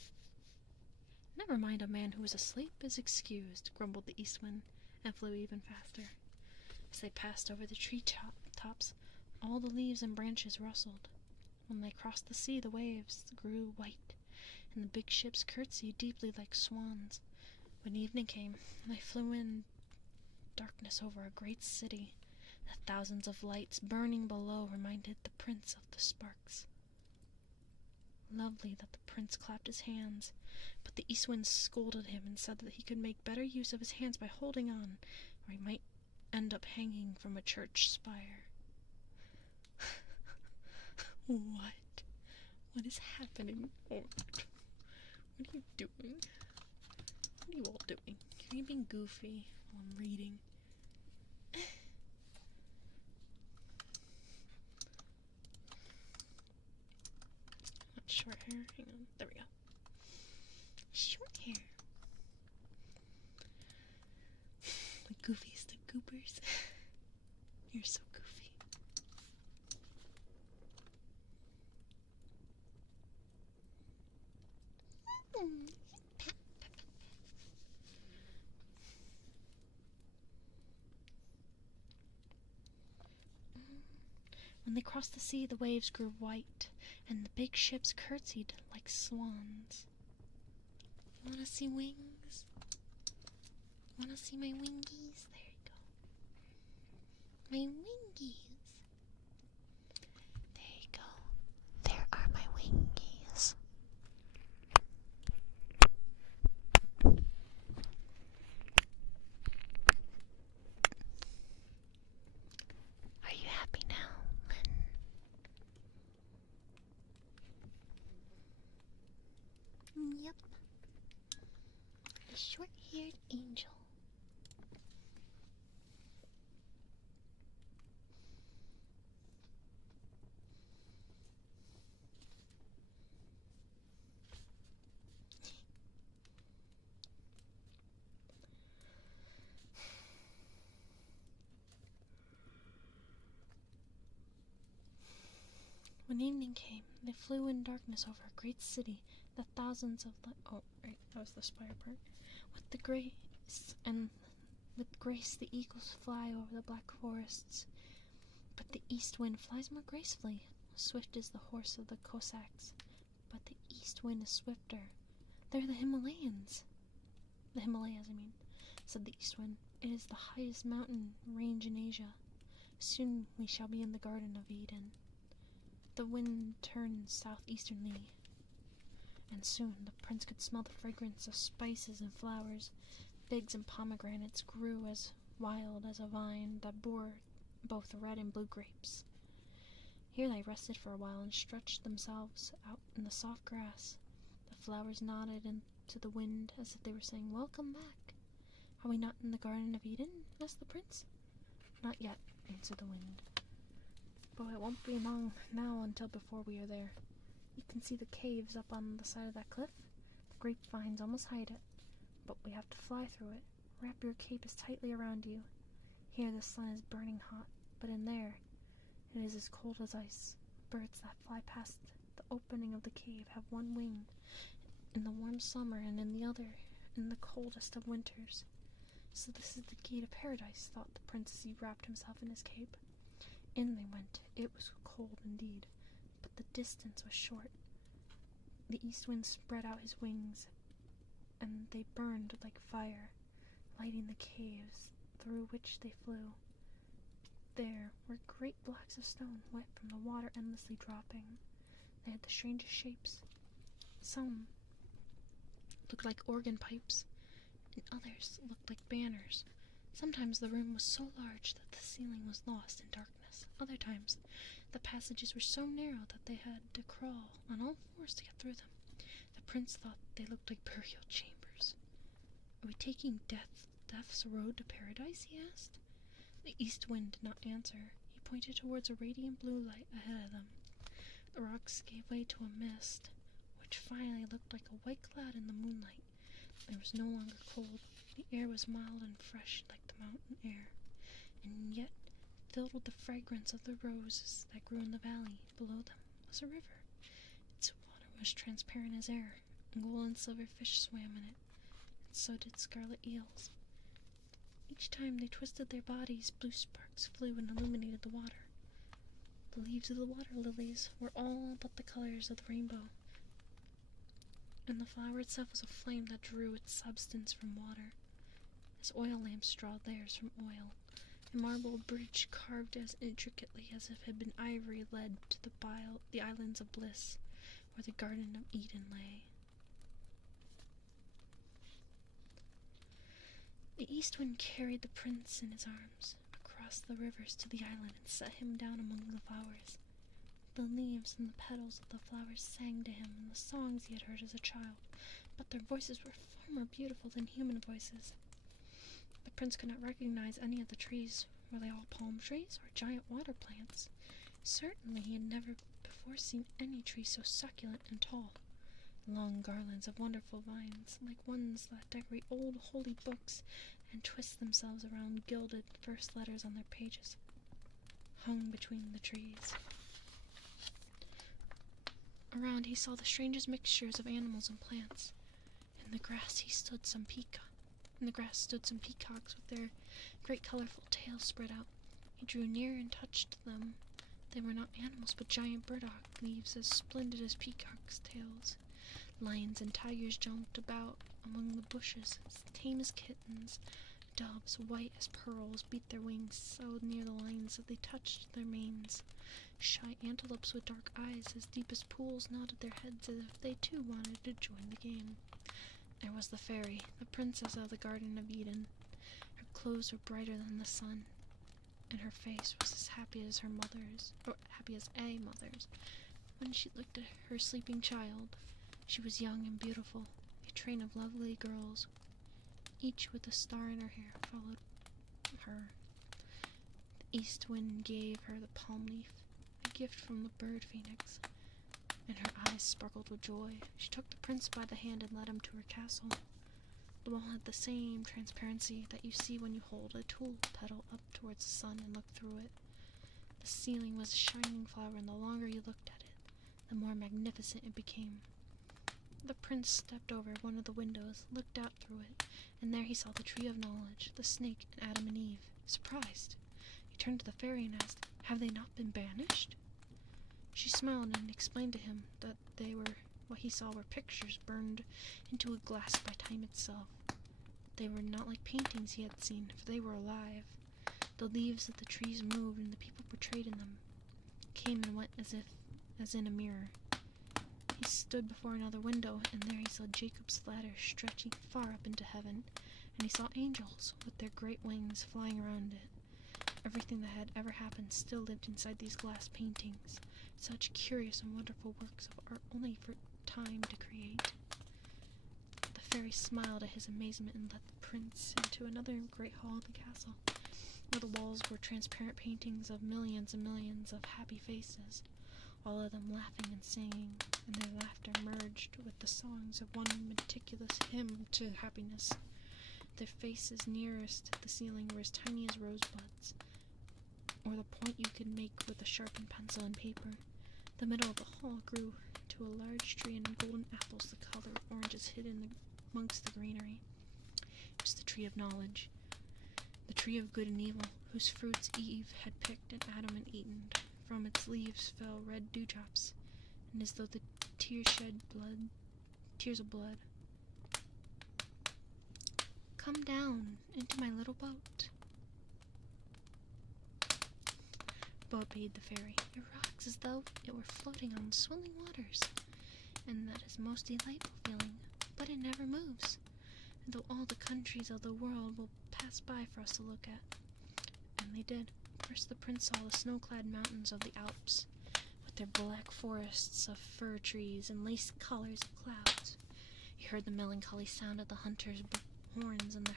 Never mind, a man who is asleep is excused, grumbled the east wind, and flew even faster. As they passed over the tree tops, all the leaves and branches rustled. When they crossed the sea, the waves grew white, and the big ships curtsied deeply like swans. When evening came, they flew in darkness over a great city. The thousands of lights burning below reminded the prince of the sparks. Lovely that the prince clapped his hands, but the east wind scolded him and said that he could make better use of his hands by holding on, or he might end up hanging from a church spire. What? What is happening? Oh, what are you doing? What are you all doing? You're being goofy while I'm reading. Not short hair. Hang on. There we go. Short hair. The goofiest of goopers. You're so goofy. When they crossed the sea, the waves grew white, and the big ships curtsied like swans. You wanna see wings? Wanna see my wingies? There you go. My wingies. There you go. There are my wingies. Are you happy now? Yep. A short-haired angel. When evening came, they flew in darkness over a great city, the thousands of oh, right, that was the spire part. With grace the eagles fly over the black forests, but the east wind flies more gracefully. Swift is the horse of the Cossacks, but the east wind is swifter. They're the Himalayas, I mean, said the east wind. It is the highest mountain range in Asia. Soon we shall be in the Garden of Eden. The wind turned southeasterly, and soon the prince could smell the fragrance of spices and flowers. Figs and pomegranates grew as wild as a vine that bore both red and blue grapes. Here they rested for a while and stretched themselves out in the soft grass. The flowers nodded into the wind as if they were saying, "Welcome back." "Are we not in the Garden of Eden?" asked the prince. "Not yet," answered the wind. "But it won't be long now until before we are there. You can see the caves up on the side of that cliff? The grapevines almost hide it, but we have to fly through it. Wrap your cape as tightly around you. Here the sun is burning hot, but in there it is as cold as ice. Birds that fly past the opening of the cave have one wing in the warm summer and in the other in the coldest of winters. So this is the gate of paradise," thought the prince as he wrapped himself in his cape. In they went. It was cold indeed, but the distance was short. The east wind spread out his wings, and they burned like fire, lighting the caves through which they flew. There were great blocks of stone, wet from the water endlessly dropping. They had the strangest shapes. Some looked like organ pipes, and others looked like banners. Sometimes the room was so large that the ceiling was lost in darkness. Other times the passages were so narrow that they had to crawl on all fours to get through them. The prince thought they looked like burial chambers. "Are we taking death's road to paradise?" he asked. The east wind did not answer. He pointed towards a radiant blue light ahead of them. The rocks gave way to a mist, which finally looked like a white cloud in the moonlight. It was no longer cold. The air was mild and fresh like the mountain air, and yet filled with the fragrance of the roses that grew in the valley. Below them was a river. Its water was transparent as air, and gold and silver fish swam in it, and so did scarlet eels. Each time they twisted their bodies, blue sparks flew and illuminated the water. The leaves of the water lilies were all but the colors of the rainbow, and the flower itself was a flame that drew its substance from water, as oil lamps draw theirs from oil. A marble bridge carved as intricately as if it had been ivory led to the islands of bliss, where the Garden of Eden lay. The east wind carried the prince in his arms across the rivers to the island and set him down among the flowers. The leaves and the petals of the flowers sang to him in the songs he had heard as a child, but their voices were far more beautiful than human voices. The prince could not recognize any of the trees. Were they all palm trees or giant water plants? Certainly he had never before seen any tree so succulent and tall. Long garlands of wonderful vines, like ones that decorate old holy books and twist themselves around gilded first letters on their pages, hung between the trees. Around he saw the strangest mixtures of animals and plants. In the grass stood some peacocks with their great colorful tails spread out. He drew near and touched them. They were not animals, but giant burdock leaves as splendid as peacocks' tails. Lions and tigers jumped about among the bushes, as tame as kittens. Doves, white as pearls, beat their wings so near the lines that they touched their manes. Shy antelopes with dark eyes as deep as pools nodded their heads as if they too wanted to join the game. There was the fairy, the princess of the Garden of Eden. Her clothes were brighter than the sun, and her face was as happy as her mother's, or happy as a mother's. When she looked at her sleeping child, she was young and beautiful. A train of lovely girls, each with a star in her hair, followed her. The east wind gave her the palm leaf, a gift from the bird phoenix, and her eyes sparkled with joy. She took the prince by the hand and led him to her castle. The wall had the same transparency that you see when you hold a tulip petal up towards the sun and look through it. The ceiling was a shining flower, and the longer you looked at it, the more magnificent it became. The prince stepped over one of the windows, looked out through it, and there he saw the tree of knowledge, the snake, and Adam and Eve. Surprised, he turned to the fairy and asked, "Have they not been banished?" She smiled and explained to him that what he saw were pictures burned into a glass by time itself. They were not like paintings he had seen, for they were alive. The leaves of the trees moved, and the people portrayed in them came and went as in a mirror. He stood before another window, and there he saw Jacob's ladder stretching far up into heaven, and he saw angels with their great wings flying around it. Everything that had ever happened still lived inside these glass paintings, such curious and wonderful works of art only for time to create. The fairy smiled at his amazement and led the prince into another great hall of the castle, where the walls were transparent paintings of millions and millions of happy faces, all of them laughing and singing, and their laughter merged with the songs of one meticulous hymn to happiness. Their faces nearest the ceiling were as tiny as rosebuds, or the point you could make with a sharpened pencil and paper. The middle of the hall grew to a large tree, and golden apples the color of oranges hidden amongst the greenery. It was the tree of knowledge, the tree of good and evil, whose fruits Eve had picked and Adam had eaten. From its leaves fell red dewdrops, and as though the tears of blood. "Come down into my little boat," boat bade the fairy. "It rocks as though it were floating on swelling waters, and that is a most delightful feeling, but it never moves, and though all the countries of the world will pass by for us to look at." And they did. First the prince saw the snow-clad mountains of the Alps, with their black forests of fir trees and lace collars of clouds. He heard the melancholy sound of the hunters' horns and the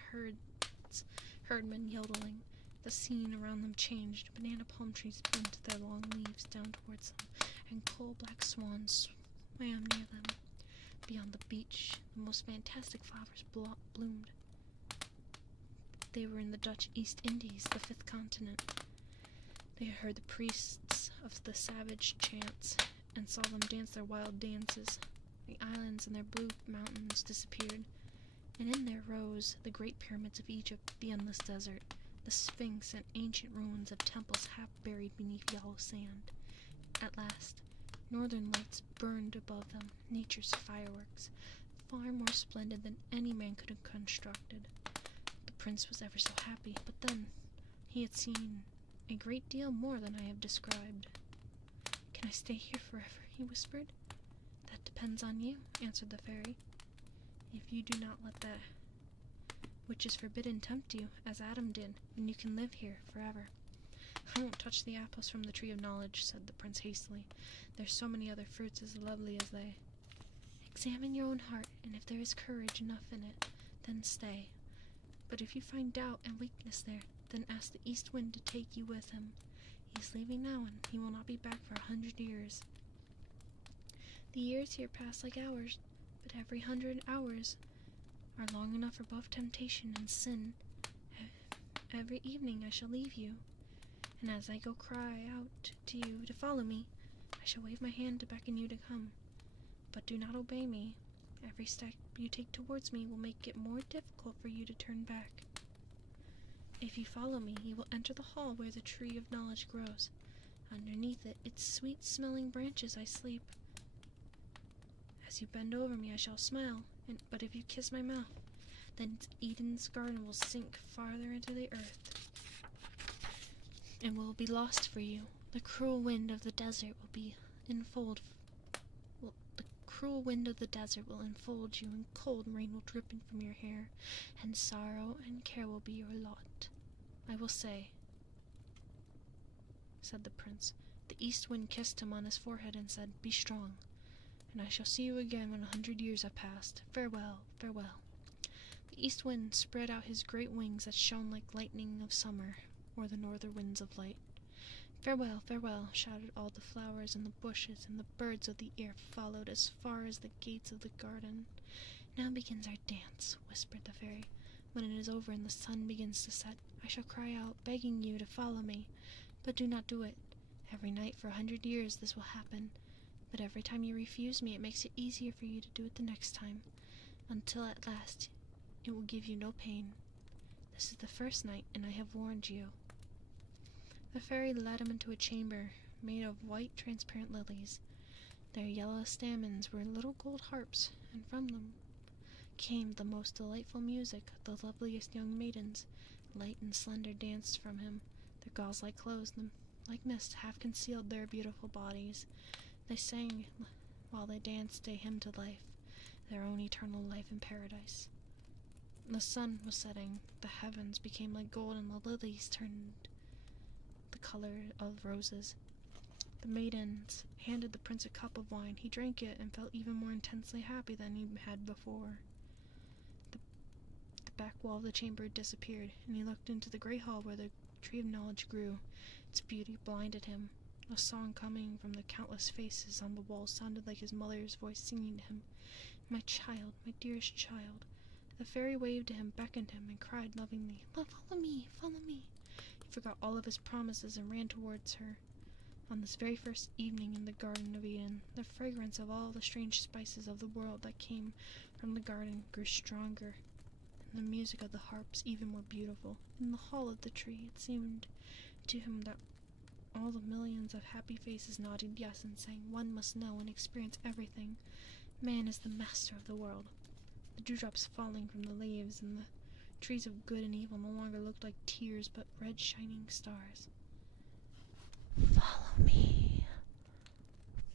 herdmen yodeling. The scene around them changed. Banana palm trees bent their long leaves down towards them, and coal-black swans swam near them. Beyond the beach, the most fantastic flowers bloomed. They were in the Dutch East Indies, the fifth continent. They had heard the priests of the savage chants, and saw them dance their wild dances. The islands and their blue mountains disappeared, and in there rose the great pyramids of Egypt, the endless desert, the Sphinx, and ancient ruins of temples half buried beneath yellow sand. At last, northern lights burned above them, nature's fireworks, far more splendid than any man could have constructed. The prince was ever so happy, but then he had seen a great deal more than I have described. "Can I stay here forever?" he whispered. "That depends on you," answered the fairy. "If you do not let that which is forbidden tempt you, as Adam did, then you can live here forever." "I won't touch the apples from the tree of knowledge," said the prince hastily. "There's so many other fruits as lovely as they." "Examine your own heart, and if there is courage enough in it, then stay. But if you find doubt and weakness there, then ask the east wind to take you with him. He is leaving now, and he will not be back for 100 years. The years here pass like hours, but every 100 hours are long enough for both temptation and sin. Every evening I shall leave you, and as I go cry out to you to follow me, I shall wave my hand to beckon you to come. But do not obey me. Every step you take towards me will make it more difficult for you to turn back. If you follow me, you will enter the hall where the tree of knowledge grows. Underneath it, its sweet-smelling branches, I sleep. As you bend over me, I shall smile, but if you kiss my mouth, then Eden's garden will sink farther into the earth and will be lost for you. The cruel wind of the desert will enfold you, and cold rain will drip in from your hair, and sorrow and care will be your lot. I will say," said the prince. The east wind kissed him on his forehead and said, "Be strong, and I shall see you again when 100 years have passed. Farewell, farewell." The east wind spread out his great wings that shone like lightning of summer, or the northern winds of light. "Farewell, farewell," shouted all the flowers and the bushes, and the birds of the air followed as far as the gates of the garden. "Now begins our dance," whispered the fairy. "When it is over and the sun begins to set, I shall cry out, begging you to follow me. But do not do it. Every night for 100 years this will happen, but every time you refuse me, it makes it easier for you to do it the next time, until at last it will give you no pain. This is the first night, and I have warned you." The fairy led him into a chamber made of white transparent lilies. Their yellow stamens were little gold harps, and from them came the most delightful music. The loveliest young maidens, light and slender, danced from him. Their gauze-like clothes, like mist, half concealed their beautiful bodies. They sang while they danced a hymn to life, their own eternal life in paradise. The sun was setting, the heavens became like gold, and the lilies turned the color of roses. The maidens handed the prince a cup of wine. He drank it and felt even more intensely happy than he had before. The back wall of the chamber disappeared, and he looked into the great hall where the tree of knowledge grew. Its beauty blinded him. A song coming from the countless faces on the wall sounded like his mother's voice singing to him. "My child, my dearest child." The fairy waved to him, beckoned him, and cried lovingly, "Follow me, follow me." He forgot all of his promises and ran towards her. On this very first evening in the Garden of Eden, the fragrance of all the strange spices of the world that came from the garden grew stronger, and the music of the harps even more beautiful. In the hall of the tree, it seemed to him that all the millions of happy faces nodded yes and sang, "One must know and experience everything. Man is the master of the world." The dewdrops falling from the leaves and the trees of good and evil no longer looked like tears but red shining stars. "Follow me,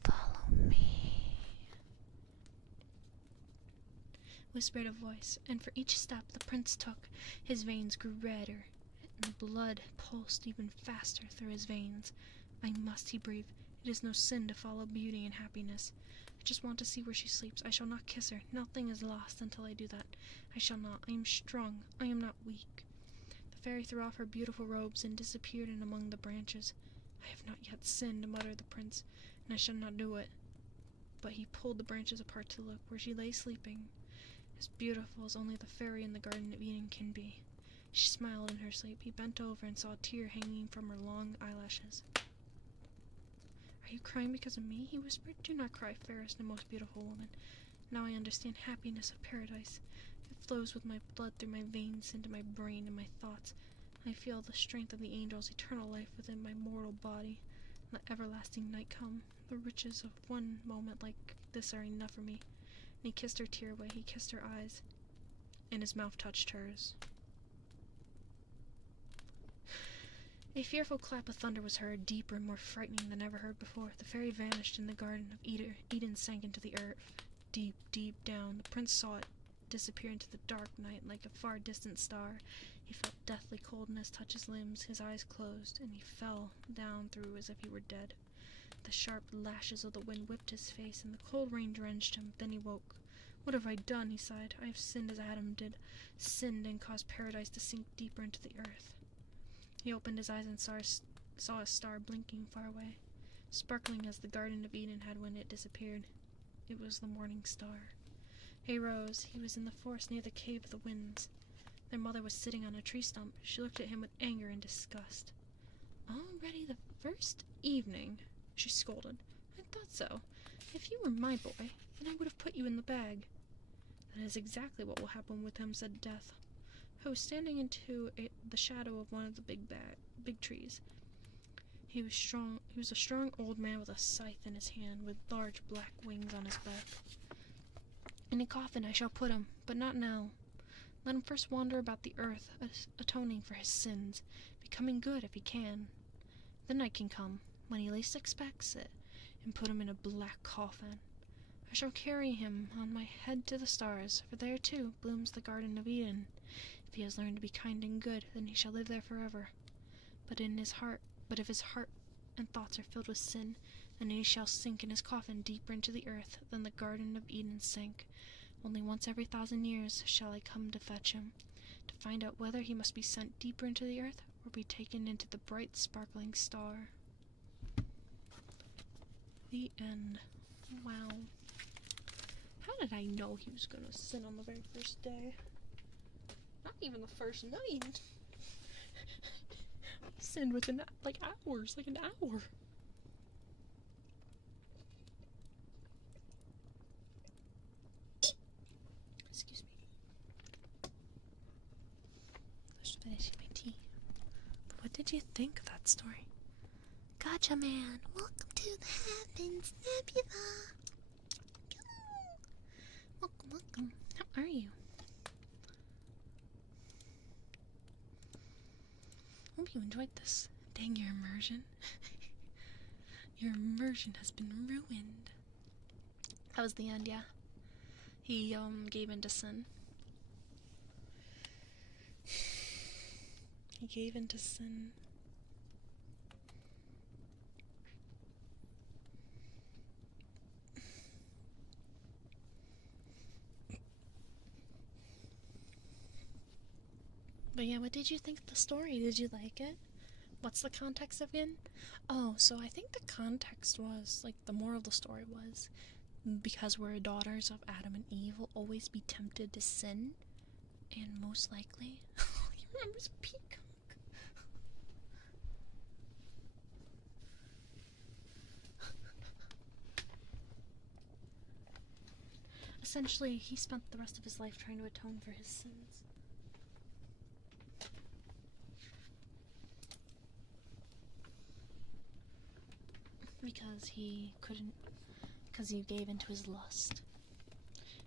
follow me," whispered a voice, and for each step the prince took, his veins grew redder, and the blood pulsed even faster through his veins. "I must," he breathed. "It is no sin to follow beauty and happiness. I just want to see where she sleeps. I shall not kiss her. Nothing is lost until I do that. I shall not. I am strong. I am not weak." The fairy threw off her beautiful robes and disappeared in among the branches. "I have not yet sinned," muttered the prince, "and I shall not do it." But he pulled the branches apart to look where she lay sleeping, as beautiful as only the fairy in the Garden of Eden can be. She smiled in her sleep. He bent over and saw a tear hanging from her long eyelashes. "Are you crying because of me?" he whispered. "Do not cry, fairest and most beautiful woman. Now I understand happiness of paradise. It flows with my blood through my veins into my brain and my thoughts. I feel the strength of the angels, eternal life within my mortal body. Let everlasting night come. The riches of one moment like this are enough for me." And he kissed her tear away. He kissed her eyes, and his mouth touched hers. A fearful clap of thunder was heard, deeper and more frightening than ever heard before. The fairy vanished, and the Garden of Eden sank into the earth. Deep, deep down, the prince saw it disappear into the dark night like a far distant star. He felt deathly coldness touch his limbs, his eyes closed, and he fell down through as if he were dead. The sharp lashes of the wind whipped his face, and the cold rain drenched him. Then he woke. "What have I done?" he sighed. "I have sinned as Adam did, sinned and caused paradise to sink deeper into the earth." He opened his eyes and saw a star blinking far away, sparkling as the Garden of Eden had when it disappeared. It was the morning star. He rose. He was in the forest near the Cave of the Winds. Their mother was sitting on a tree stump. She looked at him with anger and disgust. "Already the first evening," she scolded. "I thought so. If you were my boy, then I would have put you in the bag." "That is exactly what will happen with him," said Death, who was standing into the shadow of one of the big trees. He was a strong old man with a scythe in his hand, with large black wings on his back. "In a coffin I shall put him, but not now. Let him first wander about the earth, atoning for his sins, becoming good if he can. Then I can come, when he least expects it, and put him in a black coffin. I shall carry him on my head to the stars, for there, too, blooms the Garden of Eden. If he has learned to be kind and good, then he shall live there forever. But if his heart and thoughts are filled with sin, then he shall sink in his coffin deeper into the earth than the Garden of Eden sank. Only once every 1,000 years shall I come to fetch him, to find out whether he must be sent deeper into the earth or be taken into the bright sparkling star." The end. Wow. How did I know he was gonna sin on the very first day? Not even the first night. He sinned within hours, like an hour. Excuse me. Just finishing my tea. But what did you think of that story? Gotcha, man. Welcome to the Heavens Nebula. Welcome, welcome. How are you? Hope you enjoyed this. Dang your immersion. Your immersion has been ruined. That was the end, yeah. He gave in to sin. He gave in to sin. But yeah, what did you think of the story? Did you like it? What's the context again? Oh, so I think the context was, like, the moral of the story was, because we're daughters of Adam and Eve, we'll always be tempted to sin, and most likely... he remembers Peacock. Essentially, he spent the rest of his life trying to atone for his sins. Because he couldn't... Because he gave into his lust.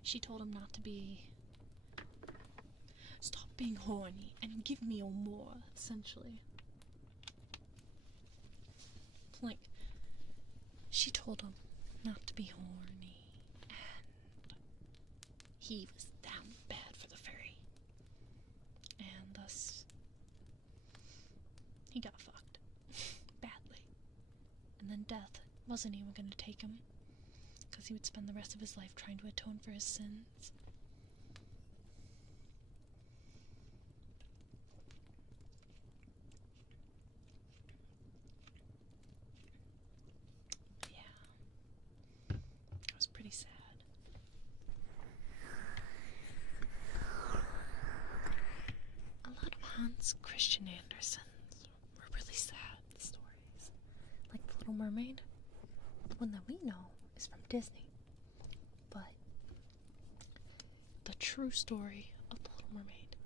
She told him not to be... Stop being horny and give me more, essentially. Like, she told him not to be horny, and he was damn bad for the fairy. And thus, he got fucked. Badly. And then death wasn't even going to take him, because he would spend the rest of his life trying to atone for his sins. Yeah. It was pretty sad. A lot of Hans Christian Andersen's were really sad stories. Like The Little Mermaid. The one that we know is from Disney. But the true story of The Little Mermaid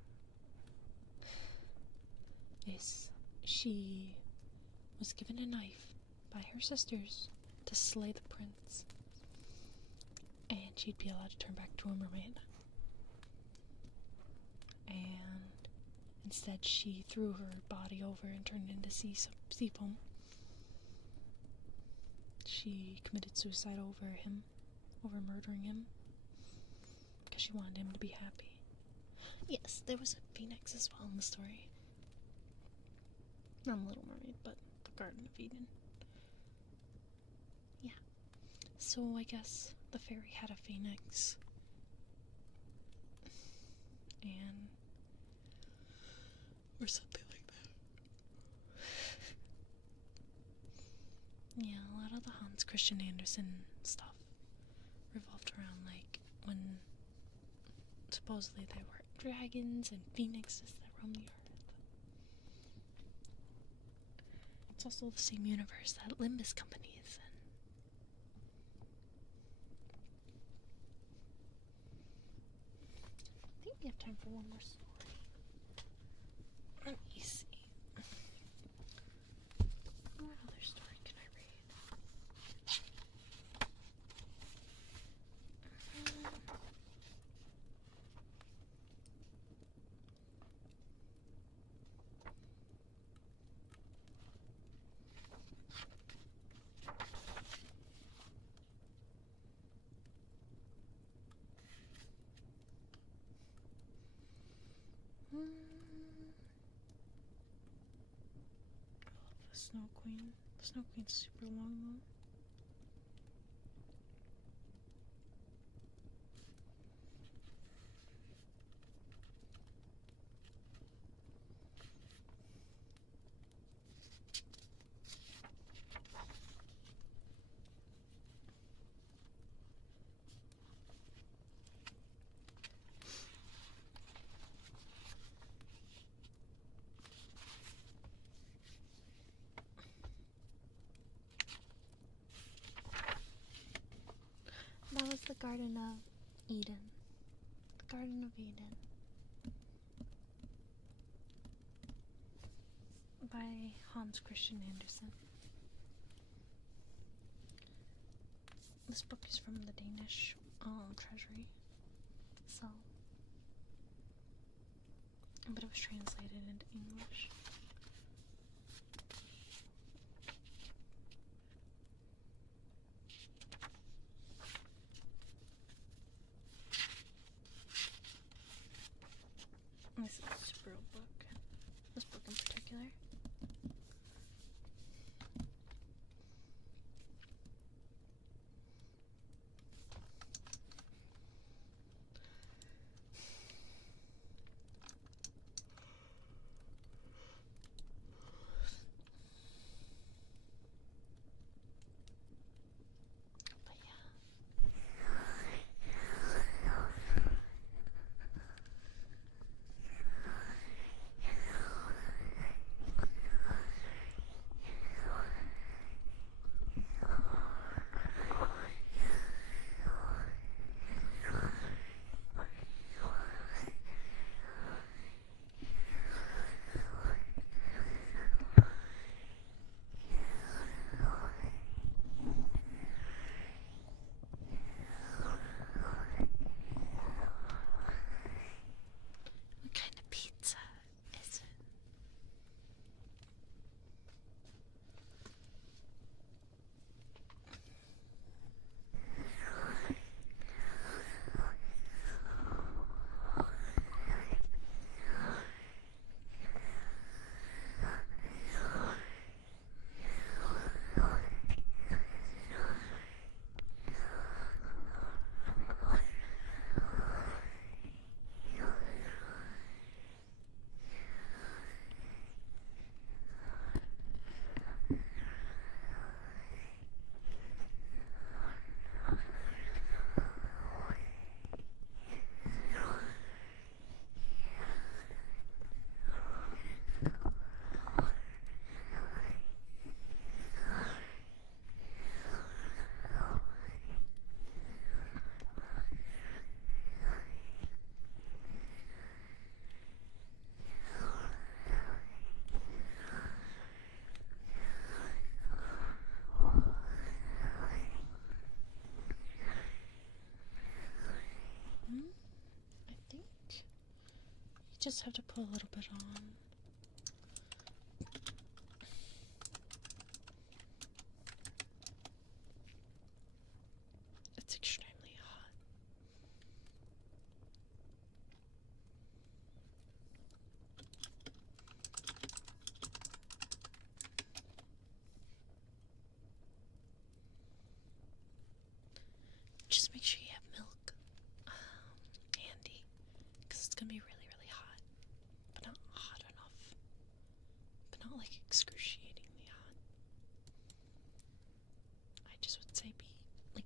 is she was given a knife by her sisters to slay the prince, and she'd be allowed to turn back to a mermaid. And instead she threw her body over and turned into sea foam. She committed suicide over him, over murdering him, because she wanted him to be happy. Yes, there was a phoenix as well in the story. Not Little Mermaid, but the Garden of Eden. Yeah. So I guess the fairy had a phoenix. And... or something like that. Yeah, a lot of the Hans Christian Andersen stuff revolved around, like, when supposedly there were dragons and phoenixes that roamed the earth. It's also the same universe that Limbus Company is in. I think we have time for one more story. Let me see. What other story can I read? I love the Snow Queen. The Snow Queen's super long though. That was the Garden of Eden. The Garden of Eden. By Hans Christian Andersen. This book is from the Danish Treasury. So, but it was translated into English. regular? But yeah. What kind of pizza is it? I think you just have to put a little bit on. It's extremely hot. Just make sure you have milk handy, because it's gonna be really, really hot, but not hot enough, but not like excruciatingly hot. I just would say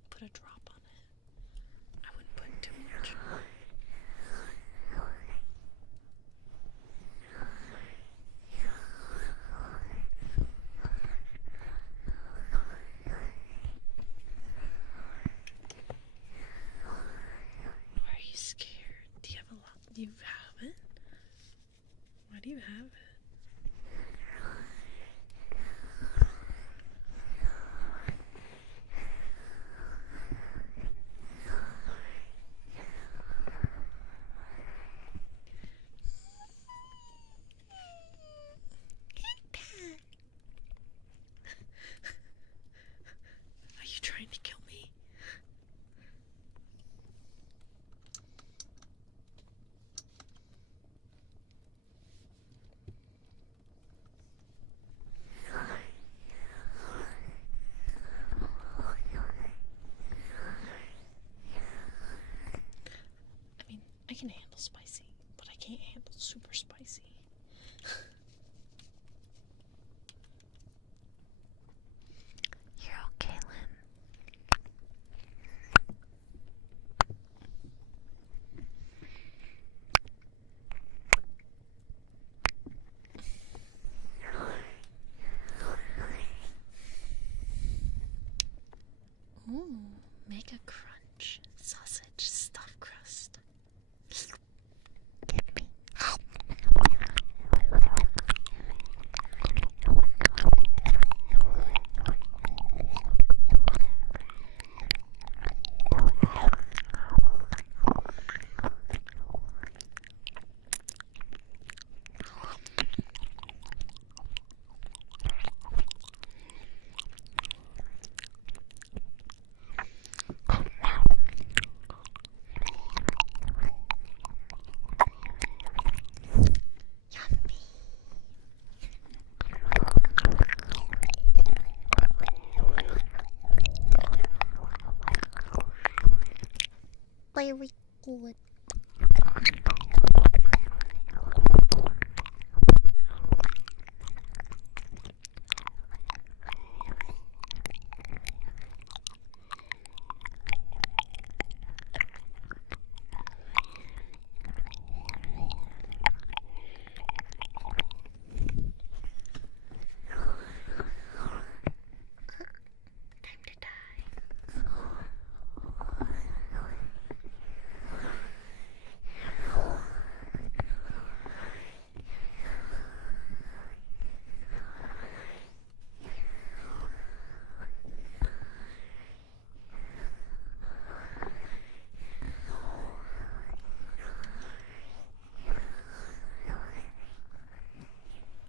put a drop on it. I wouldn't put too much. Why are you scared? Do you have a lot? Do you have it? Why do you have it? Are you trying to kill me? I mean, I can handle spicy, but I can't handle super spicy. You're okay, Lynn. Ooh, Mega Crunch sausage stuffed crust. Get me. Very good. Time to die.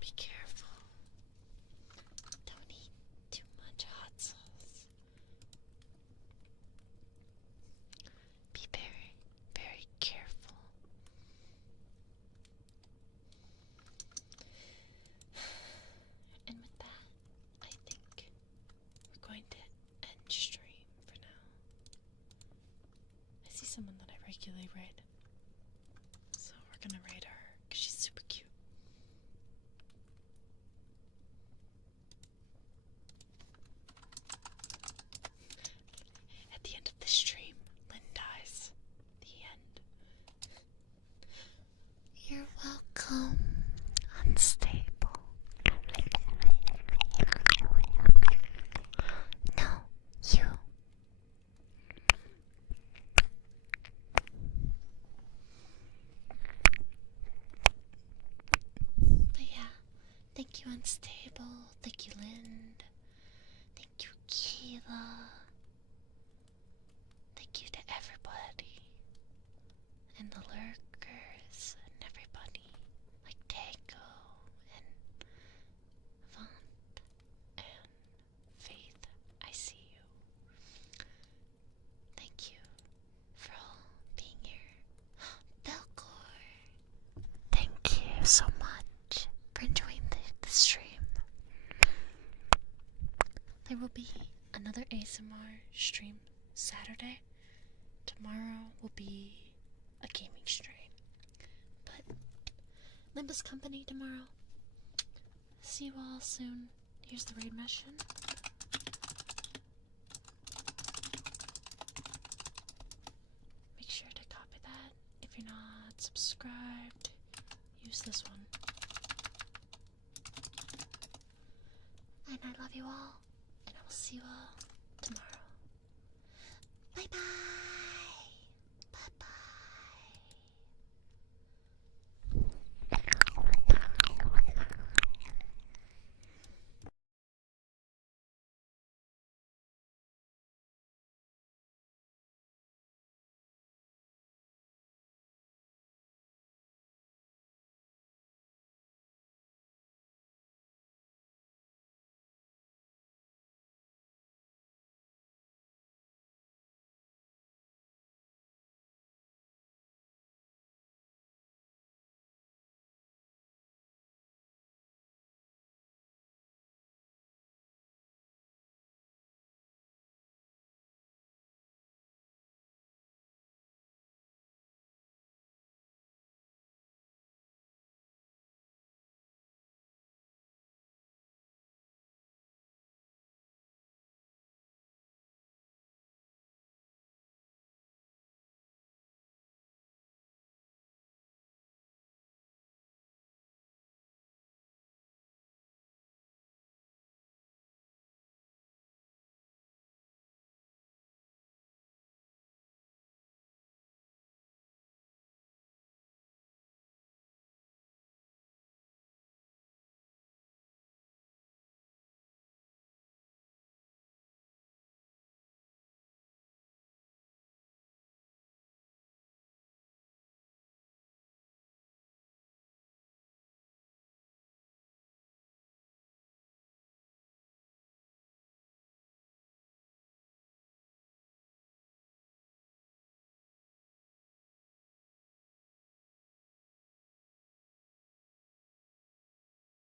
Be careful. Don't eat too much hot sauce. Be very, very careful. And with that, I think we're going to end stream for now. I see someone that I regularly raid. So we're gonna raid her because she's super cute. At the end of the stream, Lynn dies. The end. You're welcome. Unstable. No, you. But yeah, thank you, Unstable. Thank you, Lind. Thank you, Keela. Thank you to everybody. And the lurkers and everybody. Like Tango and Vaunt and Faith. I see you. Thank you for all being here. Belcor. Thank you so much for enjoying the stream. There will be another ASMR stream Saturday. Tomorrow will be a gaming stream. But Limbus Company tomorrow. See you all soon. Here's the raid mission. Make sure to copy that. If you're not subscribed, use this one. And I love you all, and I will see you all tomorrow.